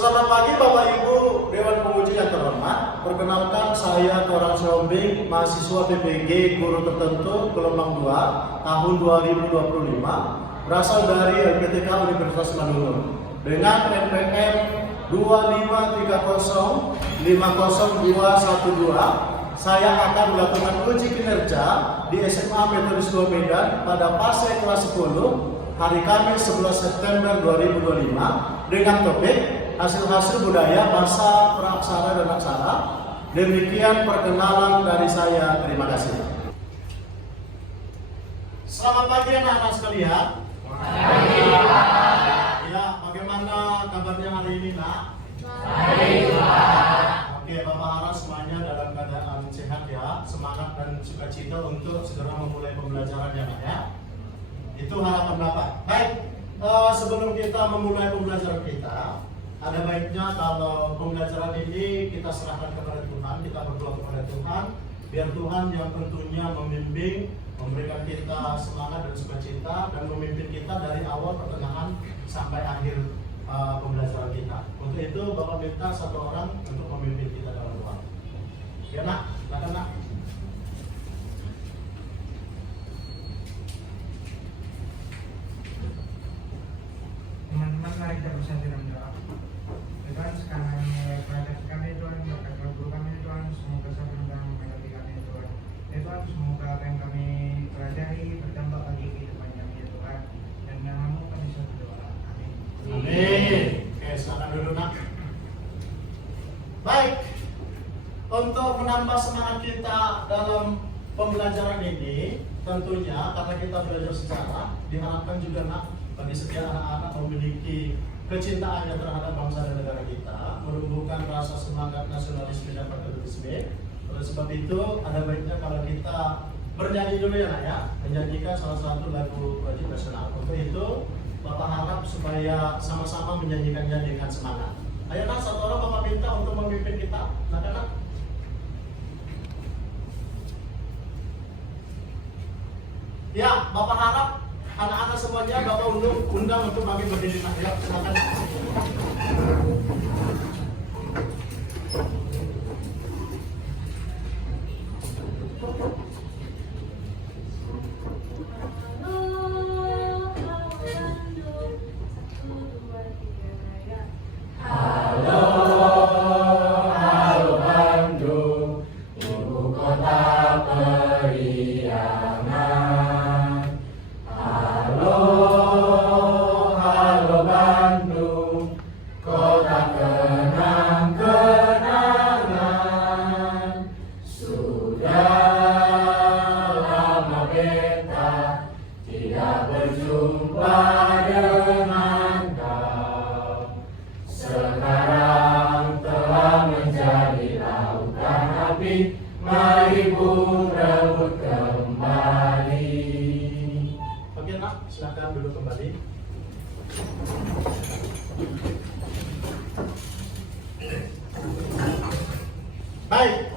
Selamat pagi Bapak Ibu Dewan Penguji yang terhormat. Perkenalkan saya Torang Siombing, mahasiswa PPG Guru Tertentu Gelombang 2 tahun 2025, berasal dari LPTK Universitas Manado dengan NPM 253050212. Saya akan melakukan uji kinerja di SMA Metodis 2 Medan pada fase kelas 10 hari Kamis 11 September 2025 dengan topik hasil-hasil budaya, bahasa, praksara, dan aksara. Demikian perkenalan dari saya. Terima kasih. Selamat pagi anak-anak sekalian. Pagi, Pak. Ya, bagaimana kabarnya hari ini, Nak? Baik, Pak. Oke, Bapak harap semuanya dalam keadaan sehat ya, semangat dan sukacita untuk segera memulai pembelajaran ya, Nak ya. Itu harapan Bapak. Baik, sebelum kita memulai pembelajaran kita, ada baiknya kalau pembelajaran ini kita serahkan kepada Tuhan, kita berdoa kepada Tuhan, biar Tuhan yang tentunya membimbing, memberikan kita semangat dan sukacita, dan memimpin kita dari awal, pertengahan, sampai akhir pembelajaran kita. Untuk itu Bapak minta satu orang untuk memimpin kita dalam doa. Ya Nak, silakan Nak. Teman-teman, mari kita bersatu dalam doa. Tuhan, sekarang pelajar kami Tuhan, berkat guru kami Tuhan, semoga satu dalam mengerti kami Tuhan. Tuhan, semoga apa yang kami pelajari bertambah bagi kehidupan kami ya Tuhan. Dan namamu kami satu doa. Amin. Amin. Oke, silakan duduk Nak. Baik, untuk menambah semangat kita dalam pembelajaran ini, tentunya karena kita belajar sejarah, diharapkan juga Nak, bagi setiap anak-anak memiliki kecintaannya terhadap bangsa dan negara kita, menumbuhkan rasa semangat nasionalisme dan patriotisme. Oleh sebab itu, ada baiknya kalau kita bernyanyi dulu ya Nak ya, menyanyikan salah satu lagu wajib nasional. Untuk itu, Bapak harap supaya sama-sama menyanyikannya dengan semangat. Ayo Nak, satu orang Bapak minta untuk memimpin kita. Nak. Ya, Bapak harap anak-anak semuanya Bapak undang untuk bagi berdiri. Ya, silakan. Mari pun rebut kembali. Oke Nak, silakan duduk kembali. Baik,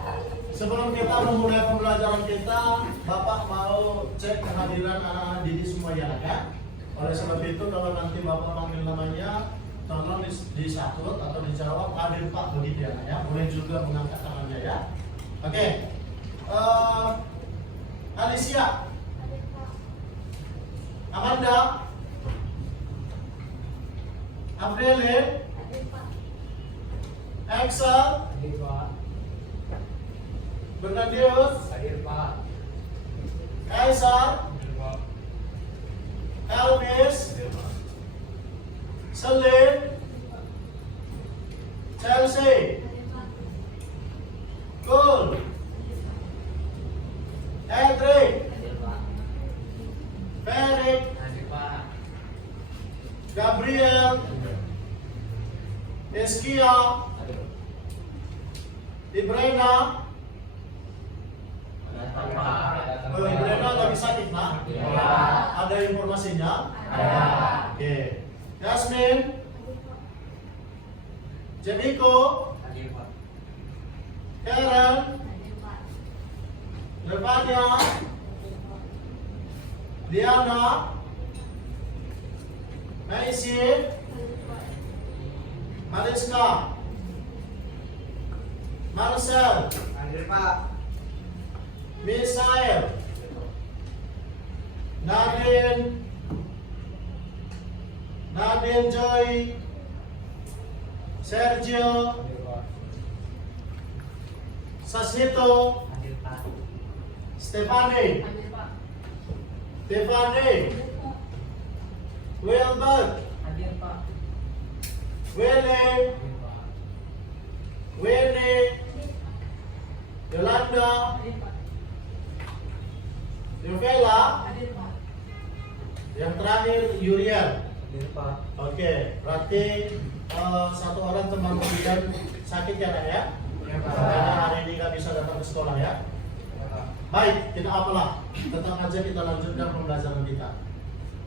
sebelum kita memulai pembelajaran kita, Bapak mau cek kehadiran anak-anak didik semua ya Nak ya. Oleh sebab itu kalau nanti Bapak panggil namanya, tolong disahut atau dijawab hadir Pak begitu ya Nak ya. Boleh juga mengangkat tangannya ya. Oke, Alicia, Amanda, April, Axel, Bernadius, Kaisar, Elvis, Celine, Chelsea, Cool, Edric, Ferik, Gabriel, Eskia, Ibrena. Ibrena lagi sakit Nak? Ada informasinya? Oke. Yasmin, Jemiko, Karen, Levania, Diana, Maisy, Mariska, Marcel, Hadir Pak. Misael, Nadine Joy, Sergio, Sasito, Hadir Pak. Stefani, Wilbert, Hadir Pak. Willy, Winnie, Yolanda, Yuvela, yang terakhir Yurian. Hadir Pak. Oke, berarti satu orang teman kalian sakit ya Nak ya? Ya Pak. Karena hari ini nggak bisa datang ke sekolah ya. Ya Pak. Baik, tidak apalah. Tetap aja kita lanjutkan pembelajaran kita.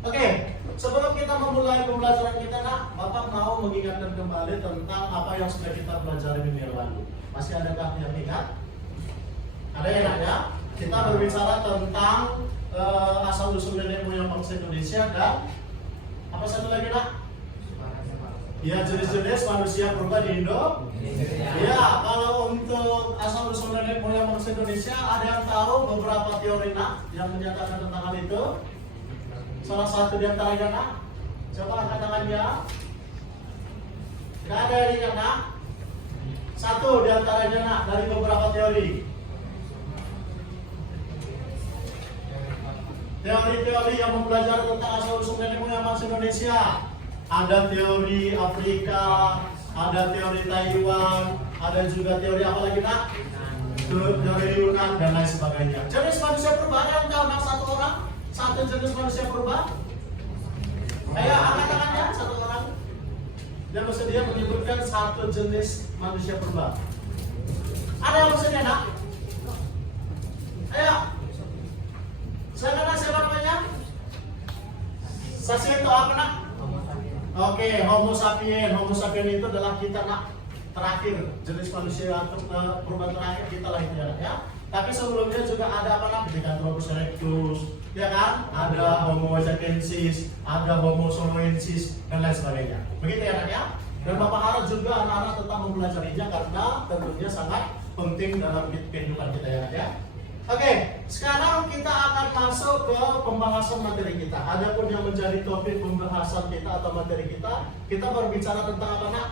Oke, sebelum kita memulai pembelajaran kita, Nak, Bapak mau mengingatkan kembali tentang apa yang sudah kita pelajari minggu lalu. Masih adakah yang ingat? Ada ya Nak ya? Kita berbicara tentang asal usul nenek moyang bangsa Indonesia dan apa satu lagi Nak? Ya, jenis-jenis manusia purba di Indo. Ya, kalau untuk asal usul nenek moyang bangsa Indonesia, ada yang tahu beberapa teori Nak yang menyatakan tentang hal itu? Salah satu di antaranya Nak, coba angkat tangannya. Tidak ada yang ingat Nak? Satu di antaranya Nak dari beberapa teori. Teori-teori yang mempelajari tentang asal usul nenek moyang bangsa Indonesia. Ada teori Afrika, ada teori Taiwan, ada juga teori apa lagi Nak? Teori Yunan dan lain sebagainya. Jenis manusia purba yang tahu Nak satu orang? Satu jenis manusia purba? Ayo angkat tangannya satu orang. Yang bersedia menyebutkan satu jenis manusia purba. Ada yang bersedia Nak? Ayo. Siapa namanya? Sasi itu apa Nak? Oke, Homo sapien. Homo sapien itu adalah kita Nak. Terakhir jenis manusia purba terakhir kita lah itu ya. Tapi sebelumnya juga ada apa Nak? Pithecanthropus erectus, ya kan? Ada Homo erectensis, ada Homo soloensis dan lain sebagainya. Begitu ya Nak ya? Dan Bapak harap juga anak-anak tetap mempelajarinya karena tentunya sangat penting dalam kehidupan kita ya Nak ya. Oke, sekarang kita akan masuk ke pembahasan materi kita. Adapun yang menjadi topik pembahasan kita atau materi kita berbicara tentang apa Nak?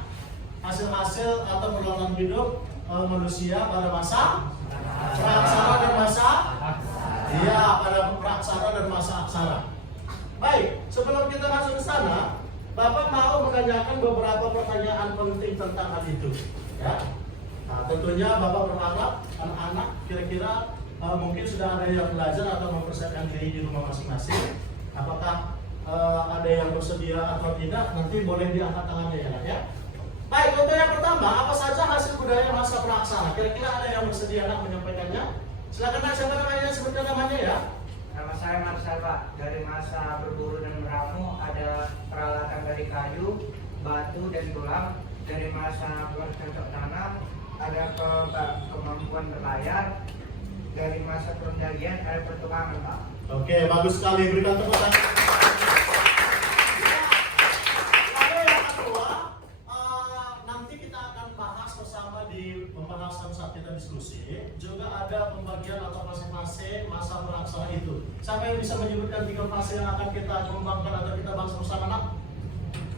Hasil-hasil atau perjalanan hidup manusia pada masa praksara dan masa iya, pada praksara dan masa aksara. Baik, sebelum kita masuk ke sana, Bapak mau menanyakan beberapa pertanyaan penting tentang hal itu. Ya, nah, tentunya Bapak berharap anak-anak kira-kira mungkin sudah ada yang belajar atau mempersiapkan diri di rumah masing-masing. Apakah ada yang bersedia atau tidak? Nanti boleh diangkat tangannya ya Nak ya. Baik, untuk yang pertama, apa saja hasil budaya masa praksara? Kira-kira ada yang bersedia Nak menyampaikannya? Silakan Nak, siapa namanya? Sebutkan namanya ya. Nama saya Marcel Pak. Dari masa berburu dan meramu ada peralatan dari kayu, batu dan tulang. Dari masa bercocok tanam ada kemampuan berlayar. Dari masa perundalian ada pertukangan Pak. Oke, bagus sekali. Berikan tepuk tangan. Lalu yang kedua, nanti kita akan bahas bersama di pembahasan saat kita diskusi. Juga ada pembagian atau fase-fase masa praksara itu. Siapa yang bisa menyebutkan 3 fase yang akan kita kembangkan atau kita bahas bersama Nak?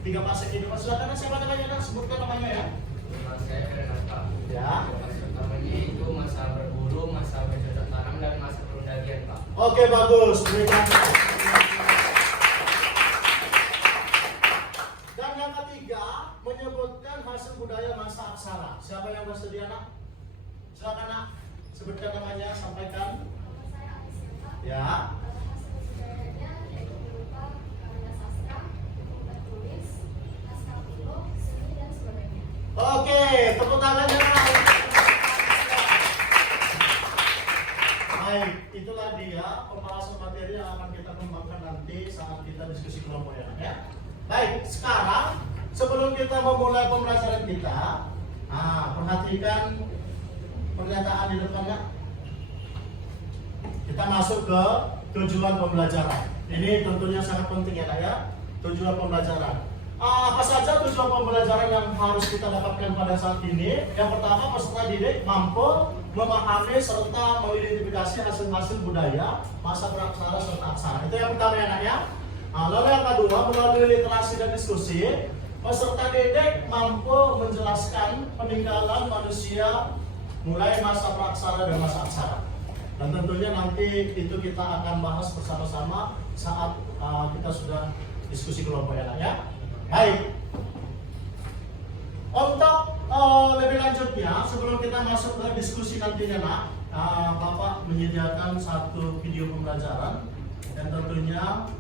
3 fase kehidupan. Silakan siapa namanya Nak? Sebutkan namanya ya. Saya Renat Pak. Ya. Masa pertamanya itu masa berburu, masa bercocok tanam dan masa perundalian Pak. Oke, bagus. Berikan. Dan yang ketiga, menyebutkan hasil budaya masa aksara. Siapa yang bersedia Nak? Silakan Nak. Sebutkan namanya, sampaikan. Ya. Oke, tepuk tangannya. Baik, itulah dia pembahasan materi yang akan kita kembangkan nanti saat kita diskusi kelompok ya. Baik, sekarang sebelum kita memulai pembelajaran kita, perhatikan pernyataan di depannya. Kita masuk ke tujuan pembelajaran. Ini tentunya sangat penting ya Kak ya. Tujuan pembelajaran. Apa saja tujuan pembelajaran yang harus kita dapatkan pada saat ini? Yang pertama, peserta didik mampu memahami serta mengidentifikasi hasil-hasil budaya, masa praksara serta aksara. Itu yang pertama ya nak ya. Lalu yang kedua, melalui literasi dan diskusi, peserta didik mampu menjelaskan peninggalan manusia mulai masa praksara dan masa aksara. Dan tentunya nanti itu kita akan bahas bersama-sama saat kita sudah diskusi kelompok ya nak ya. Baik. Untuk lebih lanjutnya, sebelum kita masuk ke diskusi nantinya nak, Bapak menyediakan satu video pembelajaran dan tentunya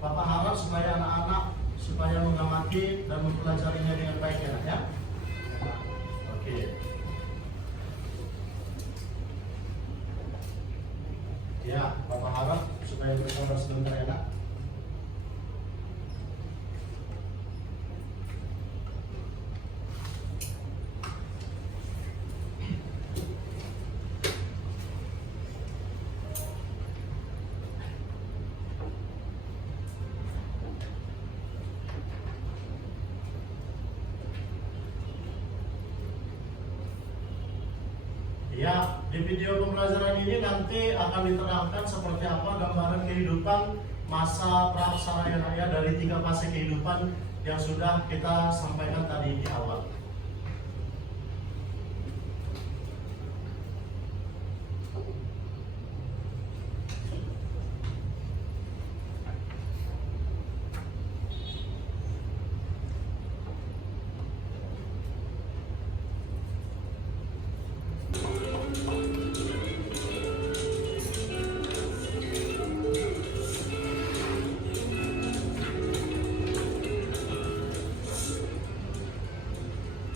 Bapak harap supaya anak-anak supaya mengamati dan mempelajarinya dengan baik ya nak ya. Oke. Ya, Bapak harap supaya bersabar sebentar ya nak. Ya, di video pembelajaran ini nanti akan diterangkan seperti apa gambaran kehidupan masa praksara ya nak ya, dari 3 fase kehidupan yang sudah kita sampaikan tadi di awal.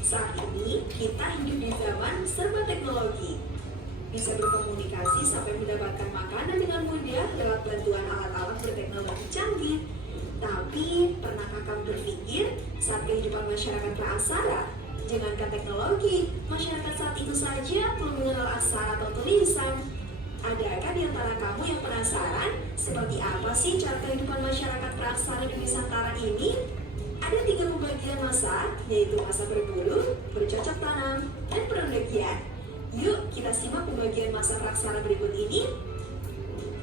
Saat ini, kita hidup di zaman serba teknologi. Bisa berkomunikasi sampai mendapatkan makanan dengan mudah lewat bantuan alat-alat berteknologi canggih. Tapi, pernahkah kamu berpikir saat kehidupan masyarakat praaksara? Jangankan teknologi, masyarakat saat itu saja belum mengenal aksara atau tulisan. Adakah di antara kamu yang penasaran seperti apa sih cara kehidupan masyarakat praaksara di Nusantara ini? Ada 3 pembagian masa, yaitu masa berburu, bercocok tanam, dan pendakian. Yuk, kita simak pembagian masa praksara berikut ini.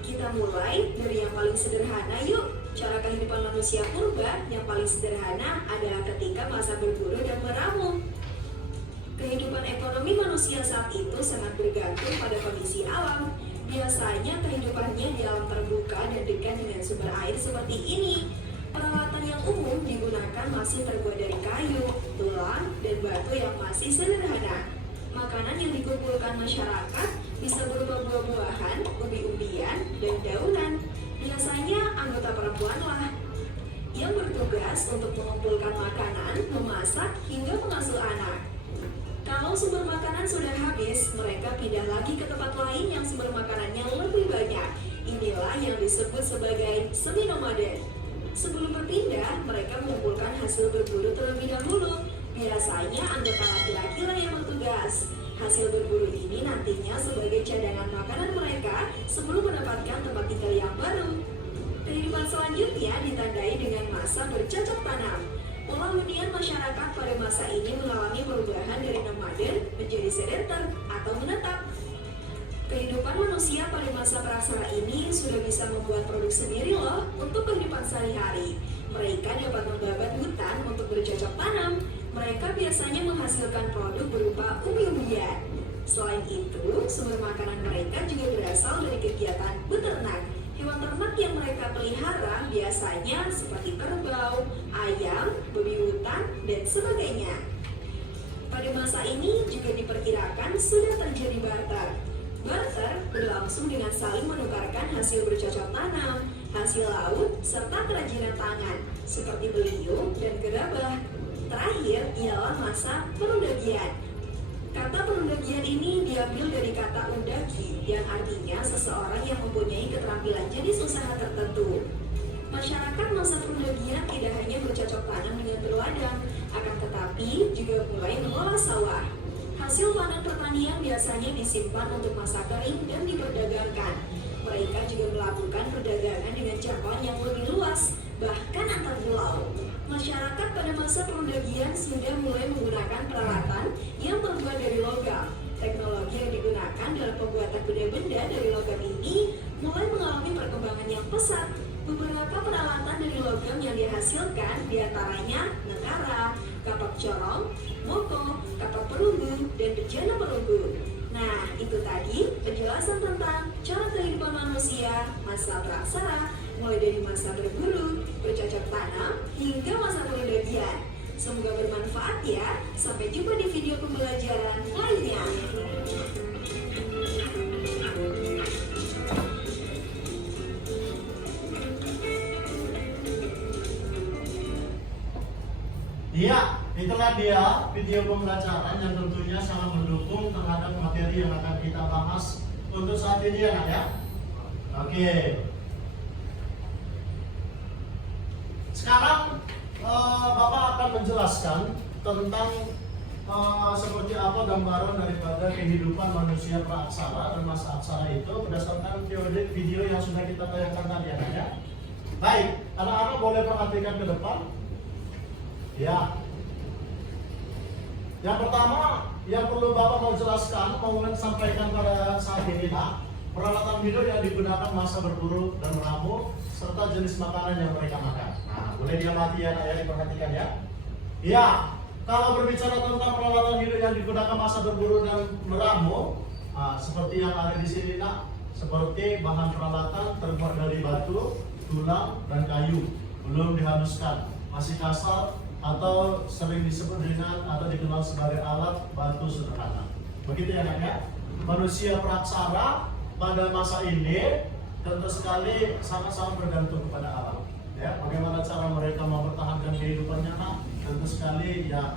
Kita mulai dari yang paling sederhana yuk. Cara kehidupan manusia purba yang paling sederhana adalah ketika masa berburu dan meramu. Kehidupan ekonomi manusia saat itu sangat bergantung pada kondisi alam. Biasanya kehidupannya di alam terbuka dan dekat dengan sumber air seperti ini. Peralatan yang umum digunakan masih terbuat dari kayu, tulang, dan batu yang masih sederhana. Makanan yang dikumpulkan masyarakat bisa berupa buah-buahan, umbi-umbian, dan daunan. Biasanya anggota perempuanlah yang bertugas untuk mengumpulkan makanan, memasak, hingga mengasuh anak. Kalau sumber makanan sudah habis, mereka pindah lagi ke tempat lain yang sumber makanannya lebih banyak. Inilah yang disebut sebagai semi nomaden. Sebelum berpindah, mereka mengumpulkan hasil berburu terlebih dahulu. Biasanya anggota laki-laki lah yang bertugas. Hasil berburu ini nantinya sebagai cadangan makanan mereka sebelum mendapatkan tempat tinggal yang baru. Kehidupan selanjutnya ditandai dengan masa bercocok tanam. Pola hunian masyarakat pada masa ini mengalami perubahan dari nomaden menjadi sedenter atau menetap. Kehidupan manusia pada masa praaksara ini sudah bisa membuat produk sendiri loh untuk kehidupan sehari-hari. Mereka dapat membabat hutan untuk bercocok tanam. Mereka biasanya menghasilkan produk berupa umbi-umbian. Selain itu, sumber makanan mereka juga berasal dari kegiatan beternak. Hewan ternak yang mereka pelihara biasanya seperti kerbau, ayam, babi hutan, dan sebagainya. Pada masa ini juga diperkirakan sudah terjadi barter. Barter berlangsung dengan saling menukarkan hasil bercocok tanam, hasil laut, serta kerajinan tangan, seperti beliung dan gerabah. Terakhir ialah masa perundagian. Kata perundagian ini diambil dari kata undagi, yang artinya seseorang yang mempunyai keterampilan jenis usaha tertentu. Masyarakat masa perundagian tidak hanya bercocok tanam dengan berladang, akan tetapi juga mulai mengolah sawah. Hasil panen pertanian biasanya disimpan untuk masa kering dan diperdagangkan. Mereka juga melakukan perdagangan dengan jangkauan yang lebih luas, bahkan antar pulau. Masyarakat pada masa perundagian sudah mulai menggunakan peralatan yang terbuat dari logam. Teknologi yang digunakan dalam pembuatan benda-benda dari logam ini mulai mengalami perkembangan yang pesat. Beberapa peralatan dari logam yang dihasilkan diantaranya negara, kapak corong, moko, kapak perunggu, dan bejana perunggu. Nah, itu tadi penjelasan tentang cara kehidupan manusia masa praksara, mulai dari masa berburu, bercocok tanam, hingga masa perundagian. Semoga bermanfaat ya. Sampai jumpa di video pembelajaran lainnya. Iya, itulah dia video pembelajaran yang tentunya sangat mendukung terhadap materi yang akan kita bahas untuk saat ini ya, Nak ya. Oke. Sekarang Bapak akan menjelaskan tentang seperti apa gambaran daripada kehidupan manusia praaksara dan masa aksara itu berdasarkan teori video yang sudah kita tayangkan tadi ya. Baik, anak-anak boleh perhatikan ke depan. Ya. Yang pertama yang perlu Bapak mau jelaskan, mau sampaikan pada saat ini Nak, peralatan hidup yang digunakan masa berburu dan meramu serta jenis makanan yang mereka makan. Nah, boleh diamati ya Nak ya, diperhatikan ya. Ya, kalau berbicara tentang peralatan hidup yang digunakan masa berburu dan meramu, seperti yang ada di sini Nak, seperti bahan peralatan terbuat dari batu, tulang, dan kayu, belum dihaluskan, masih kasar atau sering disebut dengan atau dikenal sebagai alat bantu sederhana. Begitu ya Nak ya. Manusia praaksara pada masa ini tentu sekali sangat-sangat bergantung kepada alam. Ya, bagaimana cara mereka mempertahankan kehidupannya Nak? Tentu sekali ya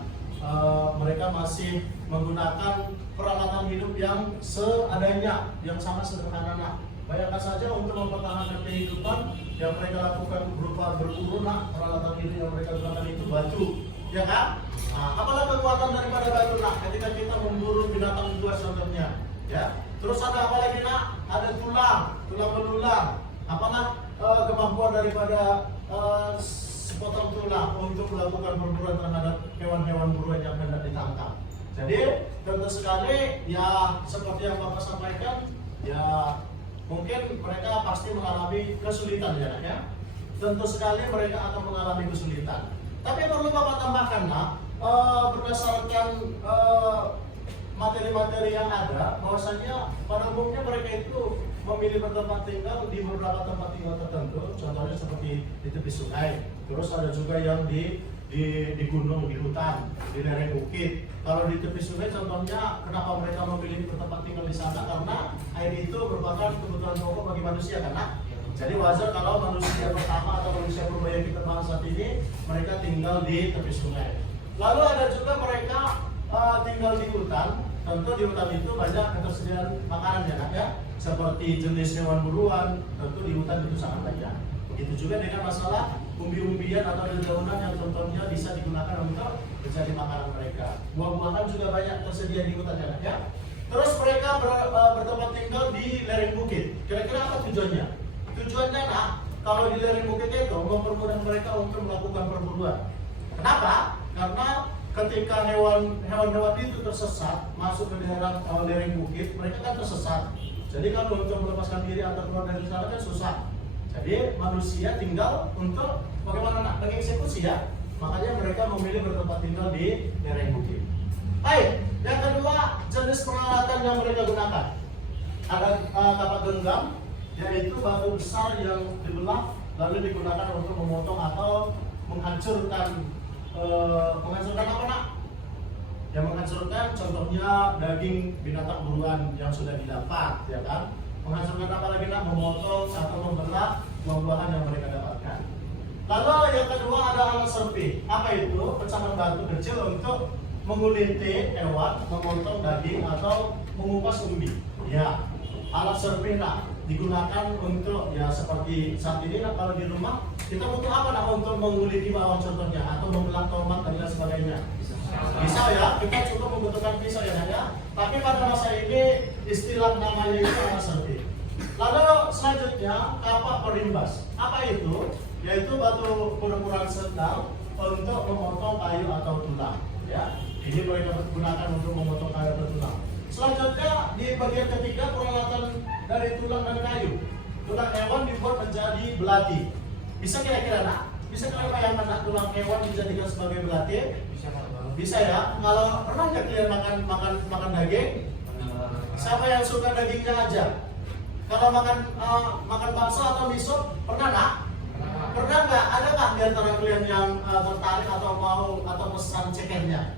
mereka masih menggunakan peralatan hidup yang seadanya, yang sangat sederhana Nak. Bayangkan saja untuk mempertahankan kehidupan yang mereka lakukan berupa berburu Nak, peralatan hidup yang mereka gunakan itu batu, ya kan? Nah, apalah kekuatan daripada batu Nak ketika kita memburu binatang buas contohnya, ya. Terus ada apa lagi Nak? Ada tulang belulang. Apalah kemampuan daripada sepotong tulang untuk melakukan perburuan terhadap hewan-hewan buruan yang hendak ditangkap. Jadi tentu sekali ya seperti yang Bapak sampaikan, ya mungkin mereka pasti mengalami kesulitan ya Nak ya. Tentu sekali mereka akan mengalami kesulitan. Tapi perlu Bapak tambahkan Nak, berdasarkan materi-materi yang ada, bahwasanya pada umumnya mereka itu memilih bertempat tinggal di beberapa tempat tinggal tertentu, contohnya seperti di tepi sungai. Terus ada juga yang di gunung, di hutan, di lereng bukit. Kalau di tepi sungai contohnya, kenapa mereka memilih bertempat tinggal di sana? Karena air itu merupakan kebutuhan pokok bagi manusia, karena jadi wajar kalau manusia pertama atau manusia purba yang kita bahas saat ini mereka tinggal di tepi sungai. Lalu ada juga mereka tinggal di hutan. Tentu di hutan itu banyak ketersediaan makanan ya Nak ya, seperti jenis hewan buruan, tentu di hutan itu sangat banyak. Begitu juga dengan masalah umbi-umbian atau dedaunan yang contohnya bisa digunakan untuk menjadi makanan mereka. Buah-buahan juga banyak tersedia di hutan ya Nak ya. Terus mereka bertempat tinggal di lereng bukit. Kira-kira apa tujuannya? Tujuannya Nak, kalau di lereng bukit itu mempermudah mereka untuk melakukan perburuan. Kenapa? Karena ketika hewan-hewan itu tersesat masuk ke daerah lereng bukit, mereka kan tersesat. Jadi kalau untuk melepaskan diri atau keluar dari sana kan susah. Jadi manusia tinggal untuk bagaimana Nak mengeksekusi ya. Makanya mereka memilih bertempat tinggal di lereng bukit. Baik, yang kedua jenis peralatan yang mereka gunakan. Ada kapak genggam, yaitu batu besar yang dibelah lalu digunakan untuk memotong atau menghancurkan apa Nak? Yang menghancurkan contohnya daging binatang buruan yang sudah didapat, ya kan? Menghancurkan apa lagi Nak? Memotong atau membelah buah-buahan yang mereka dapatkan. Lalu yang kedua ada alat serpih. Apa itu? Pecahan batu kecil untuk menguliti hewan, memotong daging atau mengupas umbi. Ya, alat serpih Nak digunakan untuk ya seperti saat ini Nak, kalau di rumah kita butuh apa Nak untuk menguliti bawang contohnya atau membelah tomat dan lain sebagainya. Pisau ya, kita cukup membutuhkan pisau ya Nak ya. Tapi pada masa ini istilah namanya itu alat serpih. Lalu selanjutnya kapak perimbas. Apa itu? Yaitu batu ukuran sedang untuk memotong kayu atau tulang. Ya, ini mereka gunakan untuk memotong kayu atau tulang. Selanjutnya di bagian ketiga peralatan dari tulang dan kayu. Tulang hewan dibuat menjadi belati. Bisa kira-kira nak? Bisa kalian bayangkan nak tulang hewan dijadikan sebagai belati? Bisa ya. Kalau pernah nggak kalian makan daging? Siapa yang suka dagingnya aja? Kalau makan bakso atau miso, pernah nggak? Pernah nggak? Ada nggak di antara kalian yang tertarik atau mau atau pesan cekernya?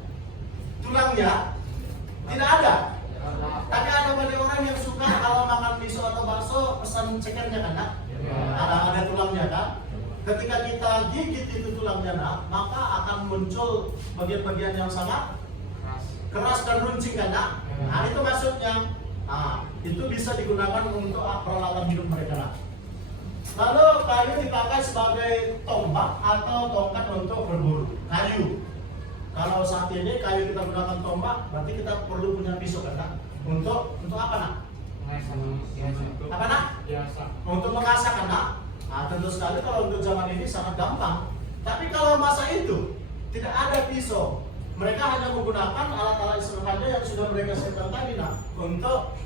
Tulangnya? Tidak ada. Tapi ada banyak orang yang suka kalau makan miso atau bakso pesan cekernya kan? Nak? Ada tulangnya kan? Ketika kita gigit itu tulangnya, nak, maka akan muncul bagian-bagian yang sangat keras dan runcing kan? Nak? Nah, itu maksudnya. Nah, itu bisa digunakan untuk peralatan hidup mereka. Nak. Lalu kayu dipakai sebagai tombak atau tongkat untuk berburu. Kayu. Kalau saat ini kayu kita gunakan tombak, berarti kita perlu punya pisau kan? Nak? Untuk apa nak? Apa nak? Untuk mengasah kan? Nak? Nah, tentu sekali kalau untuk zaman ini sangat gampang. Tapi kalau masa itu tidak ada pisau, mereka hanya menggunakan alat-alat sederhana yang sudah mereka siapkan tadi, nah, untuk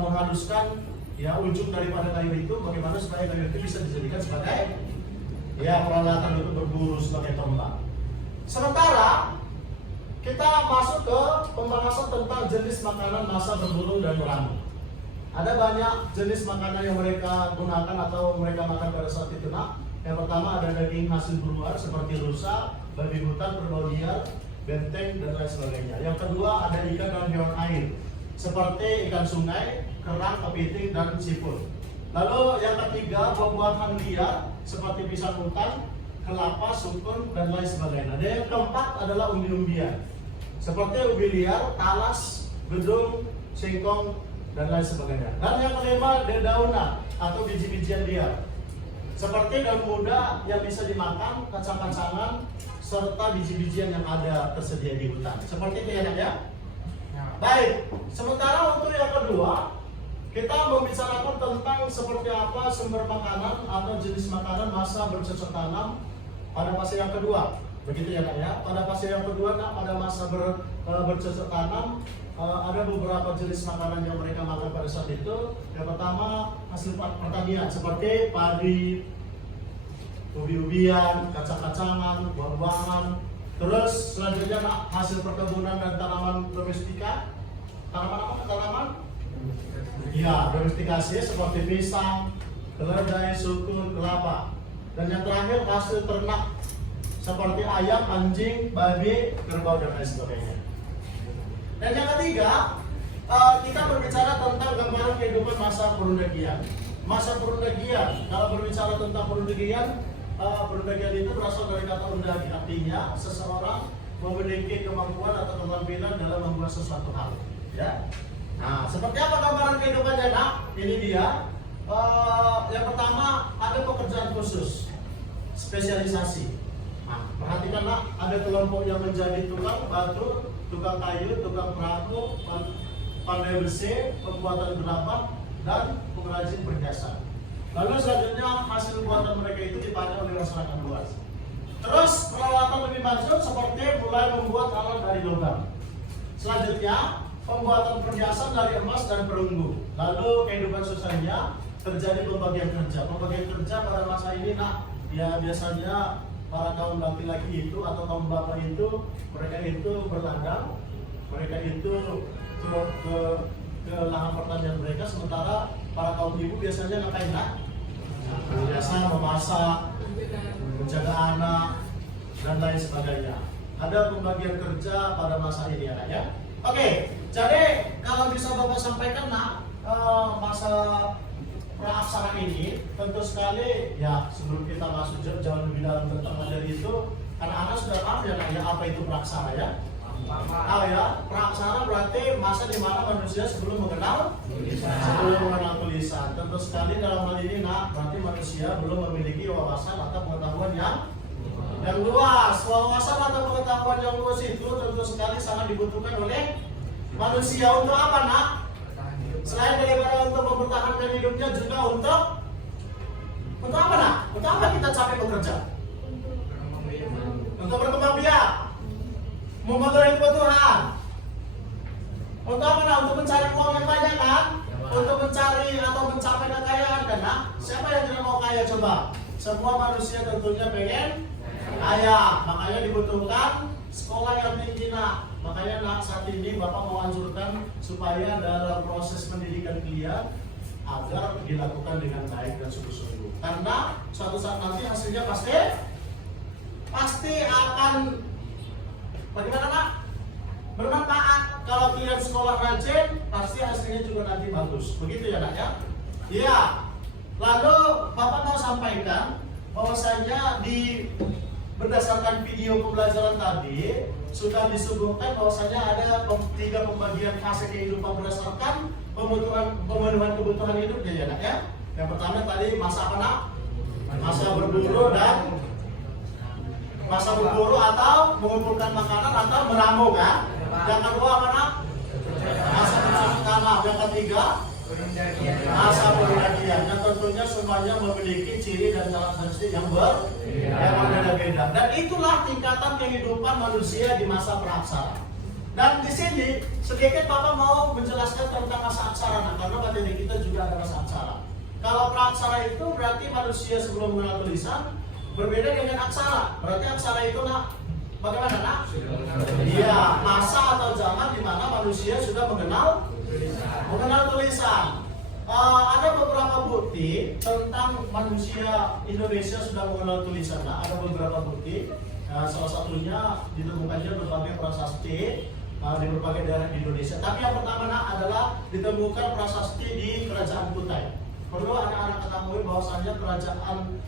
menghaluskan ya ujung daripada kayu itu, bagaimana supaya kayu itu bisa dijadikan sebagai ya peralatan untuk berburu sebagai tombak. Sementara kita masuk ke pembahasan tentang jenis makanan masa berburu dan meramu. Ada banyak jenis makanan yang mereka gunakan atau mereka makan pada saat itu. Nah, yang pertama ada daging hasil buruan seperti rusa, babi hutan, kerbau liar, benteng dan lain sebagainya. Yang kedua ada ikan dan hewan air seperti ikan sungai, kerang, kepiting dan siput. Lalu yang ketiga buah-buahan liar seperti pisang hutan, kelapa, sukun dan lain sebagainya. Dan yang keempat adalah umbi-umbian seperti ubi liar, talas, gedung, singkong dan lain sebagainya. Dan yang kelima dedaunan atau biji-bijian liar seperti daun muda yang bisa dimakan, kacang-kacangan serta biji-bijian yang ada tersedia di hutan. Seperti itu ya. Baik, sementara untuk yang kedua kita membicarakan tentang seperti apa sumber makanan atau jenis makanan masa bercocok tanam pada fase yang kedua. Begitu ya, Nak ya. Pada fase yang kedua, Nak, pada masa bercocok tanam ada beberapa jenis makanan yang mereka makan pada saat itu. Yang pertama hasil pertanian seperti padi, ubi-ubian, kacang-kacangan, buah-buahan. Terus selanjutnya hasil perkebunan dan tanaman domestika. Tanaman ya, domestikasi seperti pisang, keledai, sukun, kelapa. Dan yang terakhir hasil ternak seperti ayam, anjing, babi, kerbau dan lain sebagainya. Dan yang ketiga, kita berbicara tentang gambaran kehidupan masa perundagian. Masa perundagian, kalau berbicara tentang perundagian itu berasal dari kata undagi, artinya seseorang memiliki kemampuan atau keterampilan dalam membuat sesuatu hal. Ya. Nah, seperti apa gambaran kehidupannya, Nak? Ini dia. Yang pertama ada pekerjaan khusus, spesialisasi. Nah, perhatikan, Nak, ada kelompok yang menjadi tukang batu, tukang kayu, tukang perahu, pandai besi, pembuatan gerabah, dan pengrajin perhiasan. Lalu selanjutnya hasil buatan mereka itu dipakai oleh masyarakat luas. Terus peralatan lebih maju seperti mulai membuat alat dari logam. Selanjutnya pembuatan perhiasan dari emas dan perunggu. Lalu kehidupan sosialnya terjadi pembagian kerja. Pembagian kerja pada masa ini, Nak, ya biasanya para kaum laki-laki itu atau kaum bapak itu mereka itu berladang, mereka itu ke lahan pertanian mereka, sementara para kaum ibu biasanya ngapain, Nak? Biasa memasak, menjaga anak dan lain sebagainya. Ada pembagian kerja pada masa ini, Nak, ya. Oke, jadi kalau bisa Bapak sampaikan, Nak, masa praaksara ini tentu sekali ya, sebelum kita masuk jauh lebih dalam tentang materi itu, anak-anak sudah tahu ya, Nak, ya, apa itu praaksara ya? Tahu ya, praaksara berarti masa di mana manusia sebelum mengenal tulisan. Tentu sekali dalam hal ini, Nak, berarti manusia belum memiliki wawasan atau pengetahuan yang luas. Wawasan atau pengetahuan yang luas itu tentu sekali sangat dibutuhkan oleh manusia untuk apa, Nak? Selain daripada untuk mempertahankan hidupnya, juga untuk apa, Nak? Untuk apa kita capek bekerja? Untuk Untuk berkembang biak, memenuhi kebutuhan. Untuk apa? Nah, untuk mencari uang yang banyak kan? Untuk mencari atau mencapai kekayaan kan? Nah, siapa yang tidak mau kaya coba? Semua manusia tentunya pengen kaya, makanya dibutuhkan sekolah yang tinggi nak. Makanya nak saat ini Bapak mau anjurkan supaya dalam proses pendidikan kalian agar dilakukan dengan baik dan sungguh-sungguh. Karena suatu saat nanti hasilnya pasti akan bagaimana nak? Bermanfaat. Kalau kalian sekolah rajin, pasti hasilnya juga nanti bagus. Begitu ya nak ya? Iya. Lalu Bapak mau sampaikan bahwasanya berdasarkan video pembelajaran tadi sudah disuguhkan bahwasanya ada 3 pembagian fase kehidupan berdasarkan pemenuhan kebutuhan hidupnya ya nak ya. Yang pertama tadi masa apa nak? Masa berburu dan masa berburu atau mengumpulkan makanan atau meramu kan? Yang kedua apa nak? Masa mencari tanah. Yang ketiga masa pergantian. Dan tentunya semuanya memiliki ciri dan karakteristik yang berbeda-beda. Dan itulah tingkatan kehidupan manusia di masa praksara. Dan di sini sedikit Bapak mau menjelaskan tentang masa aksara, nah, karena materi kita juga ada masa aksara. Kalau praksara itu berarti manusia sebelum mengenal tulisan, berbeda dengan aksara. Berarti aksara itu nak bagaimana nak? Iya, masa atau zaman di mana manusia sudah mengenal tulisan. Ada beberapa bukti tentang manusia Indonesia sudah mengenal tulisan. Nah, ada beberapa bukti. Salah satunya ditemukannya berbagai prasasti di berbagai daerah di Indonesia. Tapi yang pertama nak adalah ditemukan prasasti di Kerajaan Kutai. Perlu anak-anak ketahui bahwasanya kerajaan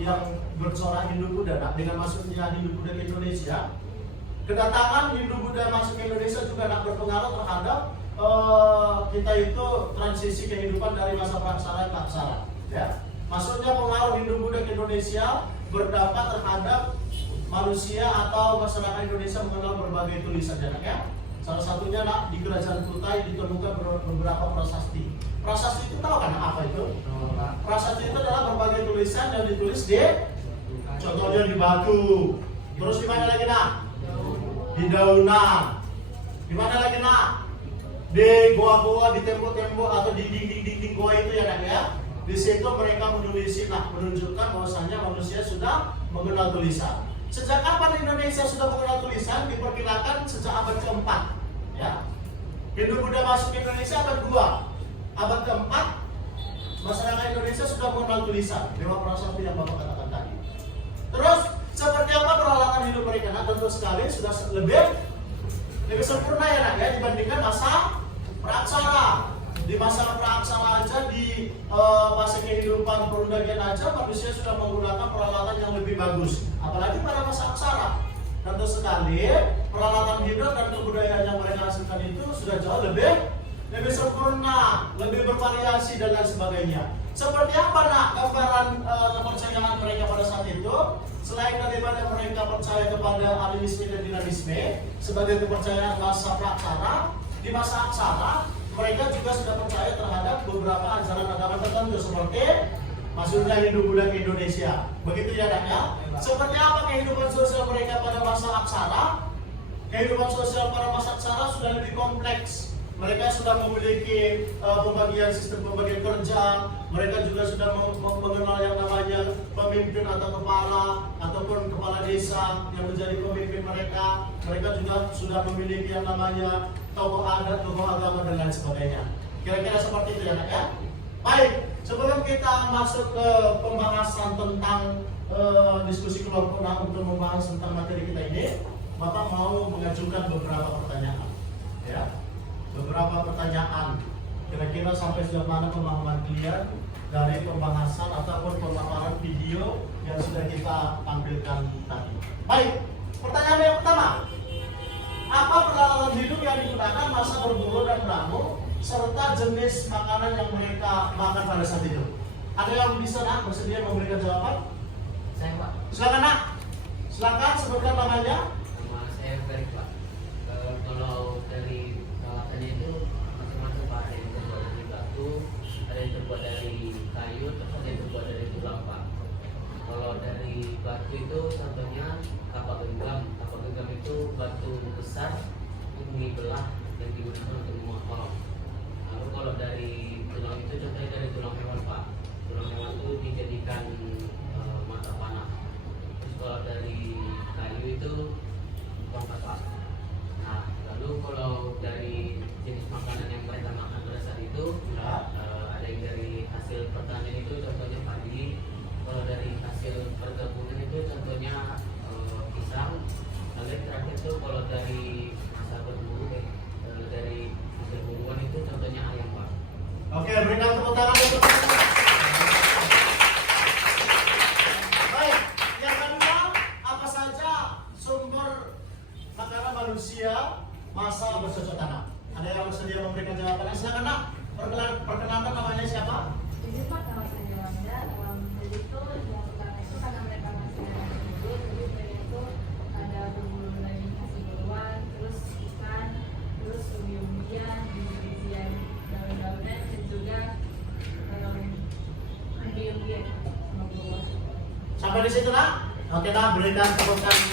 yang bercorak Hindu-Buddha, nah, dengan masuknya Hindu-Buddha ke Indonesia, kedatangan Hindu-Buddha masuk ke Indonesia juga nak berpengaruh terhadap kita itu transisi kehidupan dari masa praksara ke aksara. Ya. Masuknya pengaruh Hindu-Buddha ke Indonesia berdampak terhadap manusia atau masyarakat Indonesia mengenal berbagai tulisan ya. Salah satunya nak di Kerajaan Kutai ditemukan beberapa prasasti. Prasasti itu tahu kan apa itu? Prasasti itu adalah berbagai tulisan yang ditulis di contohnya di batu. Terus di mana lagi nak? Di daunan. Di mana lagi nak? Di goa-goa, di tembok-tembok atau di dinding-dinding goa itu ya nak ya. Di situ mereka menulis, nah, menunjukkan bahwasanya manusia sudah mengenal tulisan. Sejak kapan Indonesia sudah mengenal tulisan? Diperkirakan sejak abad ke-4 ya. Hindu-Buddha masuk ke Indonesia abad 2. Abad ke-4 masyarakat Indonesia sudah mengenal tulisan. Dewa prasasti yang Bapak katakan tadi. Terus seperti apa peralatan hidup mereka? Nah, tentu sekali sudah lebih sempurna ya nak ya dibandingkan masa praksara. Di masa praksara aja, di masa kehidupan perundagian aja manusia sudah menggunakan peralatan yang lebih bagus. Apalagi pada masa aksara. Tentu sekali peralatan hidup dan kebudayaan yang mereka hasilkan itu sudah jauh lebih sempurna, lebih bervariasi dan lain sebagainya. Seperti apa nak gambaran kepercayaan mereka pada saat itu? Selain daripada mereka percaya kepada animisme dan dinamisme sebagai kepercayaan masa praksara, di masa aksara mereka juga sudah percaya terhadap beberapa ajaran agama tertentu seperti masuknya Hindu-Buddha ke Indonesia. Begitu ya nak ya? Seperti apa kehidupan sosial mereka pada masa aksara? Kehidupan sosial pada masa aksara sudah lebih kompleks. Mereka sudah memiliki sistem pembagian kerja. Mereka juga sudah mengenal yang namanya pemimpin atau kepala ataupun kepala desa yang menjadi pemimpin mereka. Mereka juga sudah memiliki yang namanya tokoh adat, tokoh agama dan lain sebagainya. Kira-kira seperti itu ya nak ya. Baik, sebelum kita masuk ke pembahasan tentang diskusi kelompok untuk membahas tentang materi kita ini, Bapak mau mengajukan beberapa pertanyaan. Ya. Beberapa pertanyaan. Kira-kira sampai sejauh mana pemahaman kalian dari pembahasan ataupun pemaparan video yang sudah kita tampilkan tadi. Baik, pertanyaan yang pertama. Apa peralatan hidup yang digunakan masa berburu dan meramu serta jenis makanan yang mereka makan pada saat itu? Ada yang bisa nak bersedia memberikan jawaban? Saya Pak. Silakan nak. Silakan sebutkan namanya. Nama saya Ferry Pak. Kalau dari peralatannya itu macam-macam Pak. Ada yang terbuat dari batu, ada yang terbuat dari kayu, terus ada yang terbuat dari tulang Pak. Kalau dari batu itu contohnya kapak bumi belah yang digunakan untuk memuat kolom. Lalu kalau dari tulang itu contohnya dari tulang hewan Pak. Tulang hewan itu dijadikan mata panah. Terus kalau dari kayu itu tongkat Pak. Nah, lalu kalau dari jenis makanan yang mereka makan pada saat itu ada yang dari hasil pertanian itu contohnya padi. Kalau dari hasil perkebunan itu contohnya pisang. Lalu yang terakhir itu kalau dari masa berburu dari hasil buruan itu contohnya ayam Pak. Oke, berikan tepuk tangan untuk baik, yang kedua, apa saja sumber makanan manusia masa bercocok tanam? Ada yang bersedia memberikan jawabannya? Silakan nak, perkenalkan namanya siapa? Jadi Pak, nama saya Wanda. Jadi itu yang pertama itu karena mereka masih anak dulu, jadi mereka itu ada berburu lagi hasil buruan, terus ikan, terus umbi-umbian, biji-bijian, daun-daunan, dan juga umbi-umbian sama buah. Sampai di situ nak? Oke nak, berikan tepuk tangan.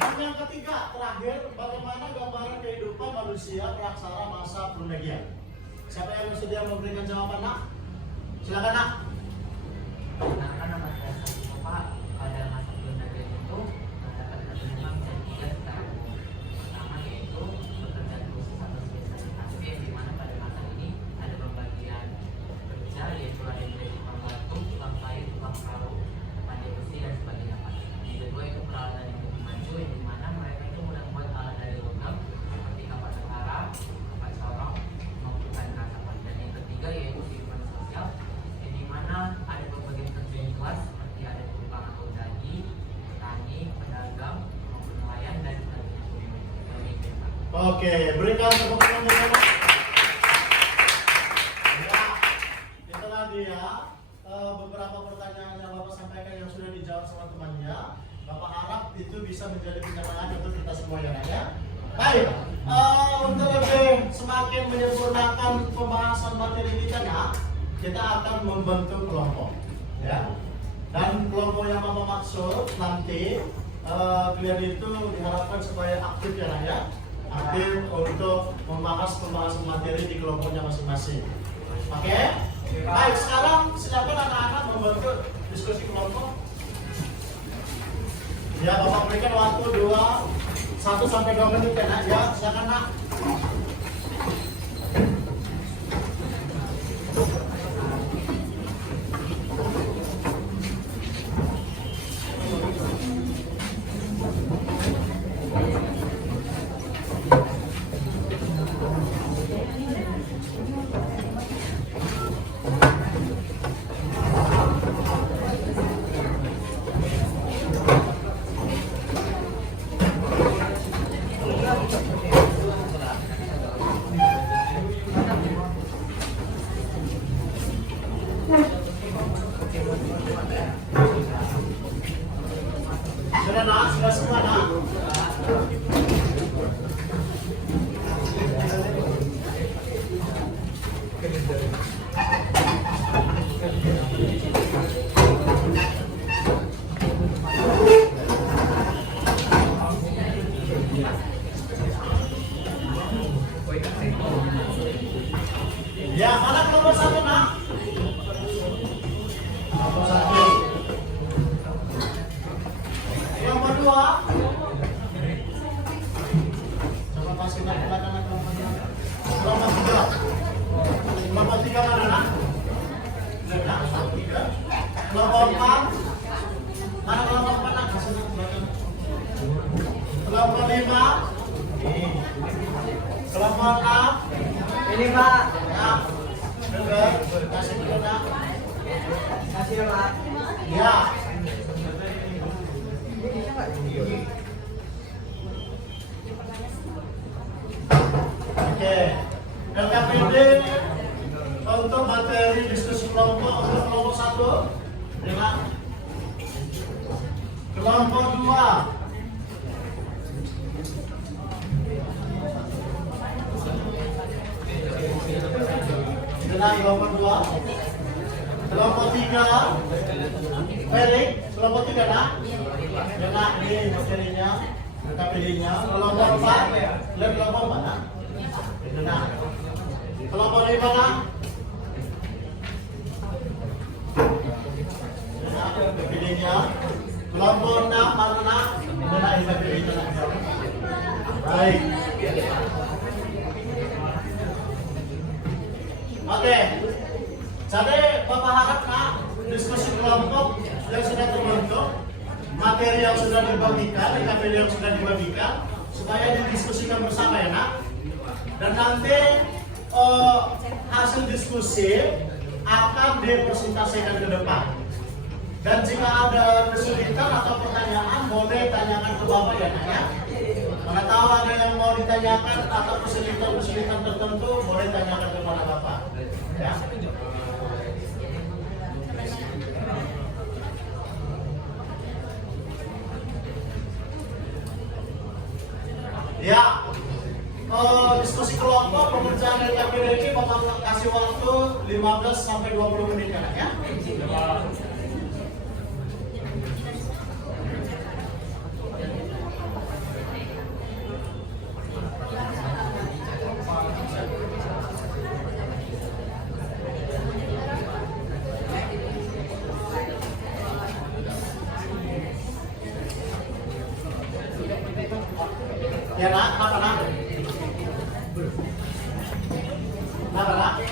Dan yang ketiga, terakhir, bagaimana gambaran kehidupan manusia praksara masa Purnagia? Siapa yang bersedia memberikan jawaban nak? Silakan nak. Karena nama saya Satu Pak, pada masa Purnagia itu terdapat memang tiga secara umum. Pertama yaitu pekerjaan khusus atau spesialisasi yang dimana pada masa ini ada pembagian kerja yaitu ada yang menjadi tukang batu, tukang kayu, tukang perahu, pandai besi dan sebagainya Pak. Yang kedua itu peralatan yang lebih maju yang dimana mereka itu mudah membuat alat dari logam seperti kapak cakara, kapak corong, maupun kain kasapan. Dan yang ketiga yaitu kehidupan sosial yang dimana ada berbagai pekerjaan kelas seperti ada tukang atau tani, petani, pedagang, maupun nelayan dan sebagainya. Oke, berikan tepuk tangan untuk mereka. Ya, itulah dia beberapa pertanyaan yang Bapak sampaikan yang sudah dijawab sama temannya. Bapak harap itu bisa menjadi pencerahan untuk kita semua ya. Baik, untuk lebih semakin menyempurnakan pembahasan materi kita akan membentuk kelompok, ya. Dan kelompok yang Bapak maksud nanti kalian itu diharapkan supaya aktif ya, aktif untuk membahas pembahasan materi di kelompoknya masing-masing. Oke? Baik, sekarang silakan anak-anak membentuk diskusi kelompok. Ya, Bapak berikan waktu 1 sampai 2 menit ya, nak. Ya, silakan nak. Sudah nak, sudah semua nak. Ya, mana kelompok 1 nak? Kelompok 1. Kelompok 2. Coba pastikan belakang kelompok 2. Kelompok 3. Kelompok 3 mana nak? Nah, 3. Kelompok 4. Mana kelompok 4 nak? Kasih nak belakang. Kelompok 5. Ini. Kelompok 6. Ini Pak, Ya. Dengar. Kasih dulu nak. kasih ya Pak. Ya. Oke, LKPD untuk materi diskusi kelompok untuk kelompok 1 dengan kelompok 2. Dengan kelompok 2, kelompok 3, Felix, kelompok 3 nak. Enak nih materinya, kita pilihnya. Kelompok 4, lihat kelompok mana? Itu nah. Kelompok 5 mana? Pilihnya. Kelompok 6 mana? Itu nah, kita pilihnya. Baik. Oke. Jadi Bapak harap nak diskusi kelompok yang sudah terbentuk, materi yang sudah dibagikan, materi yang sudah dibagikan, supaya didiskusikan bersama ya nak. Dan nanti hasil diskusi akan dipresentasikan ke depan. Dan jika ada kesulitan atau pertanyaan, boleh tanyakan ke Bapak ya nak ya. Mana tahu ada yang mau ditanyakan atau kesulitan tertentu, boleh tanyakan kepada Bapak. Ya. Ya, diskusi kelompok pekerjaan dari KPDK Bapak kasih waktu 15 sampai 20 menit ya. Ya nak, apa nak? Apa nak?